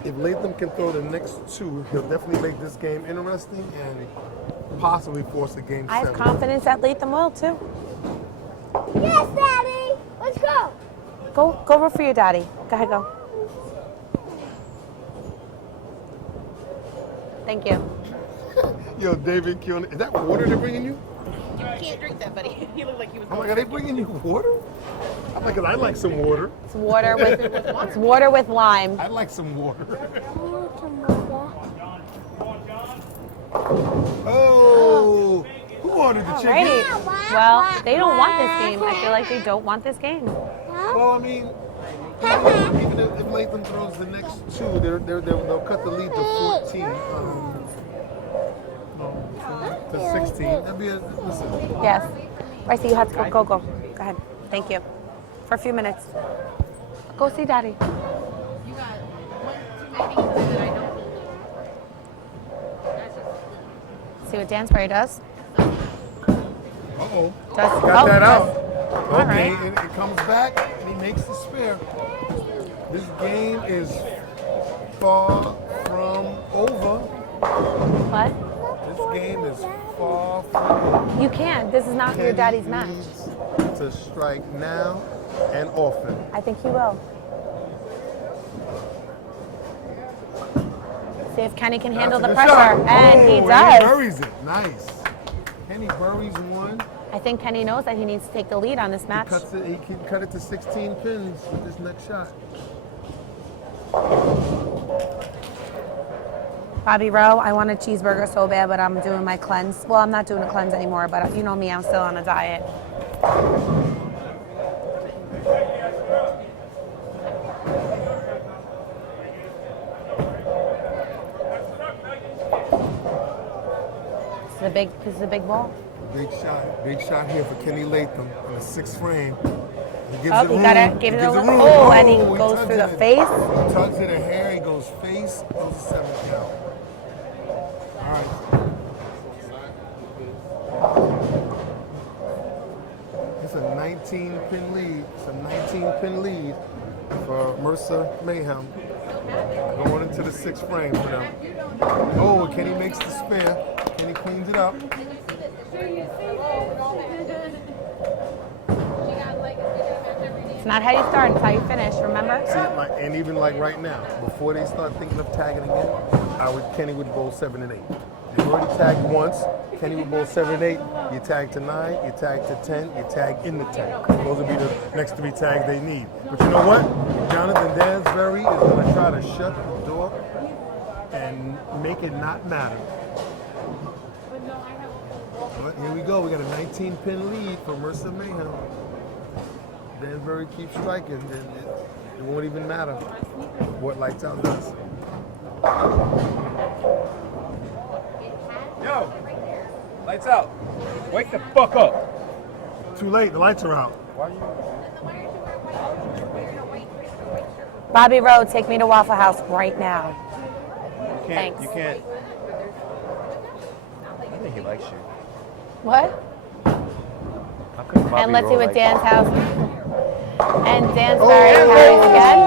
if Latham can throw the next two, he'll definitely make this game interesting and possibly force a game 7. I have confidence that Latham will too. Yes, Daddy. Let's go. Go root for your daddy. Go ahead, go. Thank you. Yo, David, is that water they're bringing you? You can't drink that, buddy. He looked like he was. Oh my God, they bringing you water? I like some water. It's water with it's water with lime. I like some water. Oh, who ordered the chicken? Alrighty. Well, they don't want this game. I feel like they don't want this game. Well, I mean, even if Latham throws the next two, they'll cut the lead to 14. To 16. That'd be listen. Yes. Bryce, you have to go. Go ahead. Thank you. For a few minutes. Go see Daddy. You got 1 too many that I don't. See what Dansbury does. Uh-oh. Does Got that out. All Okay, right. and it comes back, and he makes the spare. This game is far from over. What? This game is far from over. You can't. This is not your daddy's match. Needs to strike now and often. I think he will. See if Kenny can handle the Good pressure. shot. And he He does. buries it. Nice. Kenny buries one. I think Kenny knows that he needs to take the lead on this match. He can cut it to 16 pins with this next shot. Bobby Rowe, I want a cheeseburger so bad, but I'm doing my cleanse. Well, I'm not doing a cleanse anymore, but you know me, I'm still on a diet. This is a big ball. Big shot here for Kenny Latham in the 6th frame. He gives Oh, it he room. got it. Gave it a gives little. room. Oh, and he Oh, goes tugs through the it. face. He tugs it a hair. He goes face. Goes to 7th count. All right. It's a 19-pin lead. It's a 19-pin lead for Mercer Mayhem. Going into the 6th frame for them. Oh, Kenny makes the spare. Kenny cleans it up. It's not how you start, it's how you finish, remember? See, and even like right now, before they start thinking of tagging again, Kenny would bowl 7 and 8. They've already tagged once. Kenny would bowl 7 and 8. You tag to 9, you tag to 10, you tag in the 10. Those would be the next 3 tags they need. But you know what? Jonathan Dansbury is going to try to shut the door and make it not matter. But here we go. We got a 19-pin lead for Mercer Mayhem. Dansbury keeps striking, and it won't even matter what Lights Out does. Yo, Lights Out. Wake the fuck up. Too late. The lights are out. Bobby Rowe, take me to Waffle House right now. Thanks. You can't. I think he likes you. What? How come Bobby And let's see Rowe what likes Dan's house. And Dansbury carries again.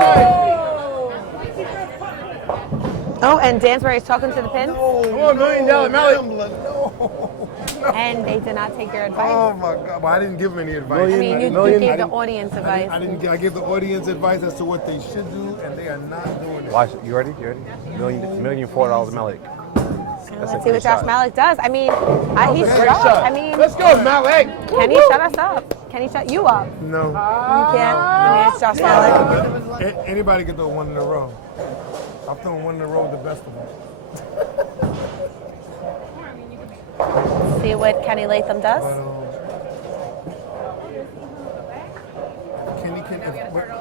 Oh, and Dansbury is talking to the pins. Oh, $1 million Mallet. No. And they did not take your advice. Oh my God! Well, I didn't give them any advice. I mean, you gave the audience advice. I gave the audience advice as to what they should do, and they are not doing it. Watch. You ready? $1,004 Malik. Let's see what Josh Malik does. I mean, he's Great shut. shot. I mean, Let's go, Malik. Can he shut us up? Can he shut you up? No. You can't. I mean, it's Josh Malik. Anybody can throw 1 in a row. I've thrown 1 in a row, the best of them. See what Kenny Latham does. Kenny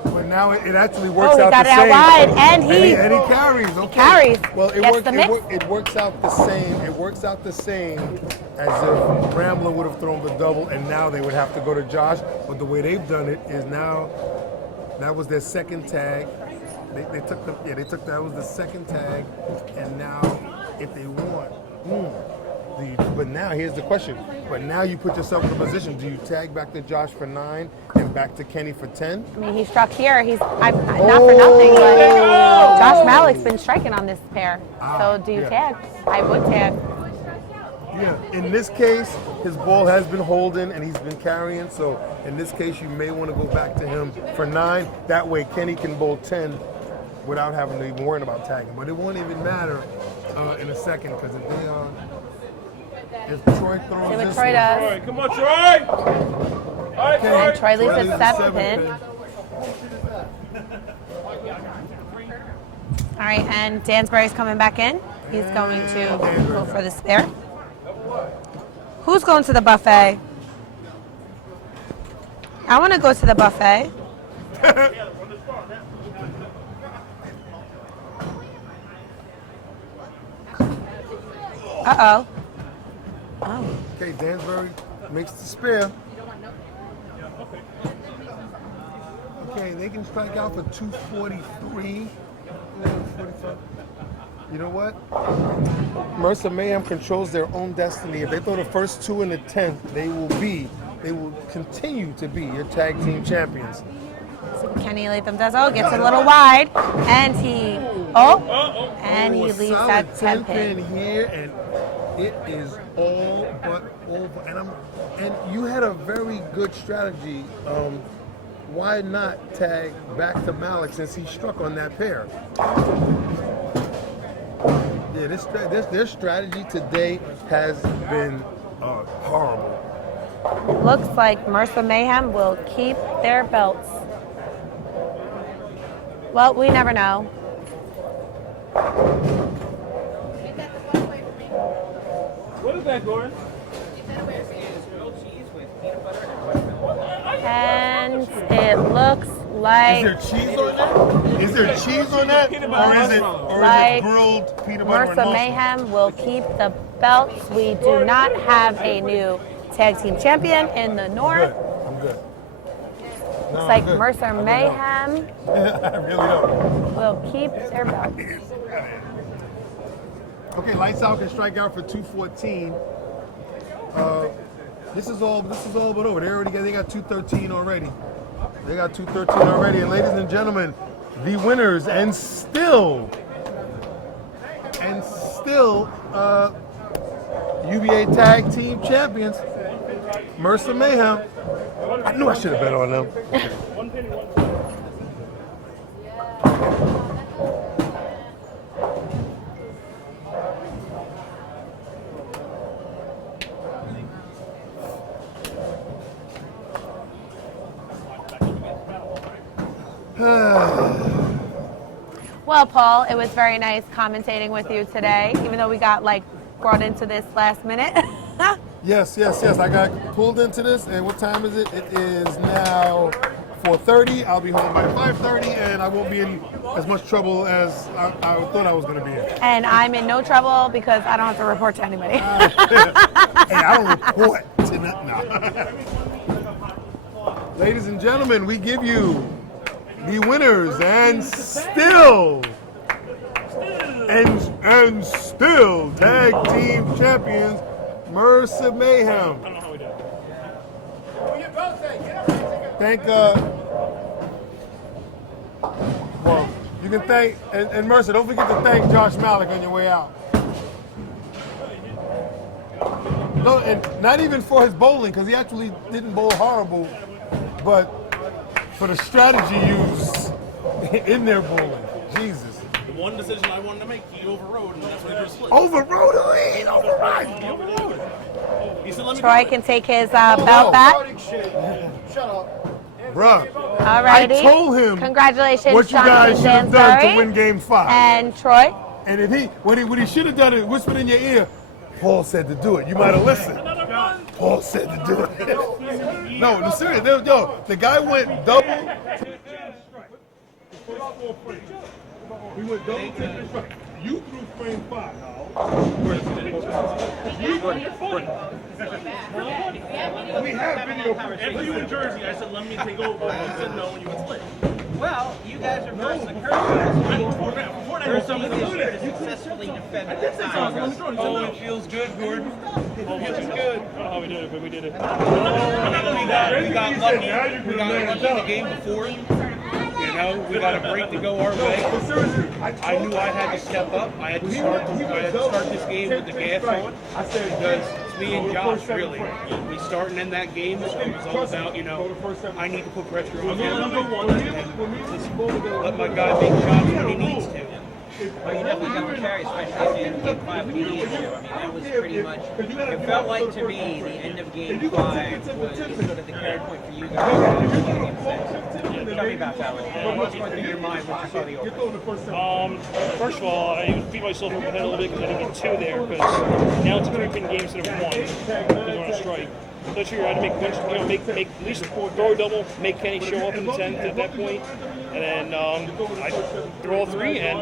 but now it actually works Oh, he out got the it out same. wide, and he carries. Okay. carries. Well, Gets the mix. it works out the same. It works out the same as if Rambler would have thrown the double, and now they would have to go to Josh. But the way they've done it is now that was their second tag. They took that was the second tag, and now if they want, But now here's the question. But now you put yourself in a position. Do you tag back to Josh for 9 and back to Kenny for 10? I mean, he struck here. Not for nothing, but Josh Malik's been striking on this pair. So do you tag? I would tag. Yeah. In this case, his ball has been holding and he's been carrying. So in this case, you may want to go back to him for 9. That way, Kenny can bowl 10 without having to even worry about tagging. But it won't even matter in a second because if Troy throws see what this Troy does. Troy, come on, Troy! All right, Troy. And Troy leaves at 7 pin. All right, and Dansbury's coming back in. He's going to go for the spare. Who's going to the buffet? I want to go to the buffet. Uh-oh. Oh. Okay, Dansbury makes the spare. Okay, they can strike out for 243. 45. You know what? Mercer Mayhem controls their own destiny. If they throw the first 2 in the 10th, they will continue to be your tag team champions. So Kenny Latham does. Oh, gets a little wide, and he leaves that 10 pin here, and it is all but over. And you had a very good strategy. Why not tag back to Malik since he struck on that pair? Yeah, their strategy today has been horrible. Looks like Mercer Mayhem will keep their belts. Well, we never know. What is that, Gordon? And it looks like... Is there cheese on that? Is there cheese on that? Or is it grilled peanut butter and Mercer mussels? Mayhem will keep the belts. We do not have a new tag team champion in the North. I'm good. Looks like Mercer Mayhem I really don't. will keep their belts. Okay, Lights Out can strike out for 214. This is all but over. They got 213 already. They got 213 already. And ladies and gentlemen, the winners and still UBA Tag Team Champions, Mercer Mayhem. I knew I should have bet on them. Well, Paul, it was very nice commentating with you today, even though we got brought into this last minute. Yes. I got pulled into this, and what time is it? It is now 4:30. I'll be home by 5:30, and I won't be in as much trouble as I thought I was going to be in. And I'm in no trouble because I don't have to report to anybody. Hey, I don't report to nothing. No. Ladies and gentlemen, we give you the winners and still tag team champions, Mercer Mayhem. Well, you can thank, and Mercer, don't forget to thank Josh Malik on your way out. No, and not even for his bowling, because he actually didn't bowl horrible, but for the strategy used in their bowling. Jesus. The one decision I wanted to make, he overrode, and that's why he drew a split. Overrode? He ain't overrode. He overrode. He said, let me Troy can take his belt back. Shut up. Bruh. Alrighty. I told him Congratulations, what you guys should have done to win game 5. And Troy? And if what he should have done is whispered in your ear, Paul said to do it. You might have listened. Paul said to do it. No, serious. The guy went double. He went double ticket strike. You threw frame 5. We have video. After you in Jersey, I said, let me take over. You said no, and you went split. Well, you guys are first in the curve. Before that first team this year to successfully defend the title. Oh, it feels good, Gordon. It feels good. Oh, we did it, but we did it. We got lucky. We got lucky in the game before. You know, we got a break to go our way. I knew I had to step up. I had to start this game with the gas on because it's me and Josh really. We start and end that game, so it was all about, you know, I need to put pressure on him and just let my guy make shots when he needs to. Well, you definitely got the carry, especially in game 5 when he needed to. I mean, that was pretty much, it felt like to me the end of game 5 was sort of the carry point for you guys in game 6. Tell me about that a little bit. What's going through your mind when you saw the opening? First of all, I beat myself over the head a little bit because I didn't get 2 there, because now it's a 3-pin game instead of 1 because we're on a strike. So I figured I had to make a bunch, make at least throw a double, make Kenny show up in the 10th at that point, and then I threw all 3, and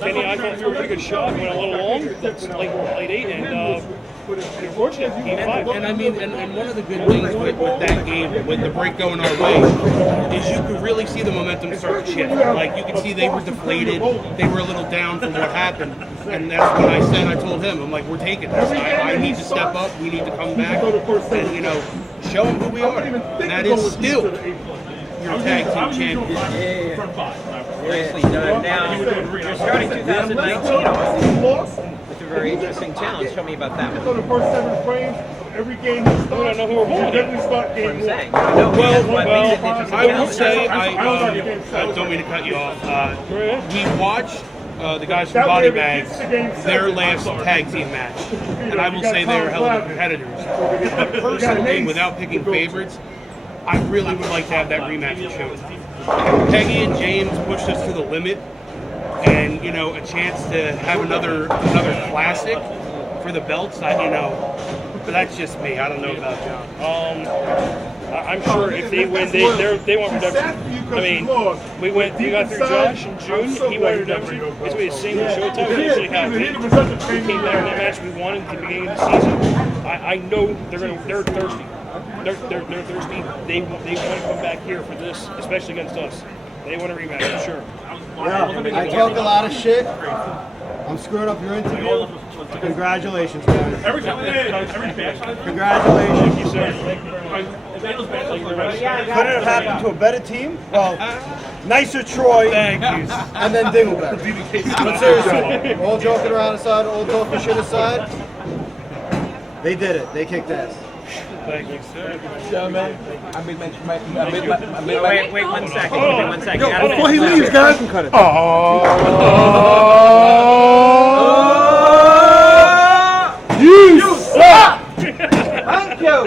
Kenny, I thought threw a pretty good shot, went a little long, that's late 8, and unfortunate, game 5. And I mean, and one of the good things with that game, with the break going our way, is you could really see the momentum start to shift. Like, you could see they were deflated, they were a little down from what happened, and that's what I said. I told him, I'm like, we're taking this. I need to step up, we need to come back, and, you know, show them who we are. And that is still your tag team champion. Nicely done. Now, you're starting 2019 off with a very interesting challenge. Tell me about that one. Every game we don't know who we're playing. Well, I will say, I don't mean to cut you off. We watched the guys from Body Bags, their last tag team match, and I will say they were hell of competitors. But personally, without picking favorites, I really would like to have that rematch at Showtime. Peggy and James pushed us to the limit, and, you know, a chance to have another classic for the belts. But that's just me. I don't know about John. I'm sure if they win, they want redemption. I mean, we got through Josh in June. He wanted redemption. It's the same with Showtime. We actually have. We came back in that match we wanted at the beginning of the season. I know they're thirsty. They're thirsty. They want to come back here for this, especially against us. They want a rematch, for sure. Yeah, I talk a lot of shit. I'm screwing up your interview. Congratulations, guys. Congratulations. Thank you, sir. Could it have happened to a better team? Well, nicer Troy. Thank you. And then Dingleback. But seriously, all joking around aside, all talking shit aside, they did it. They kicked ass. Thank you, sir. Gentlemen, Wait 1 second. Give me 1 second. Yo, before he leaves, guys. You suck! Thank you.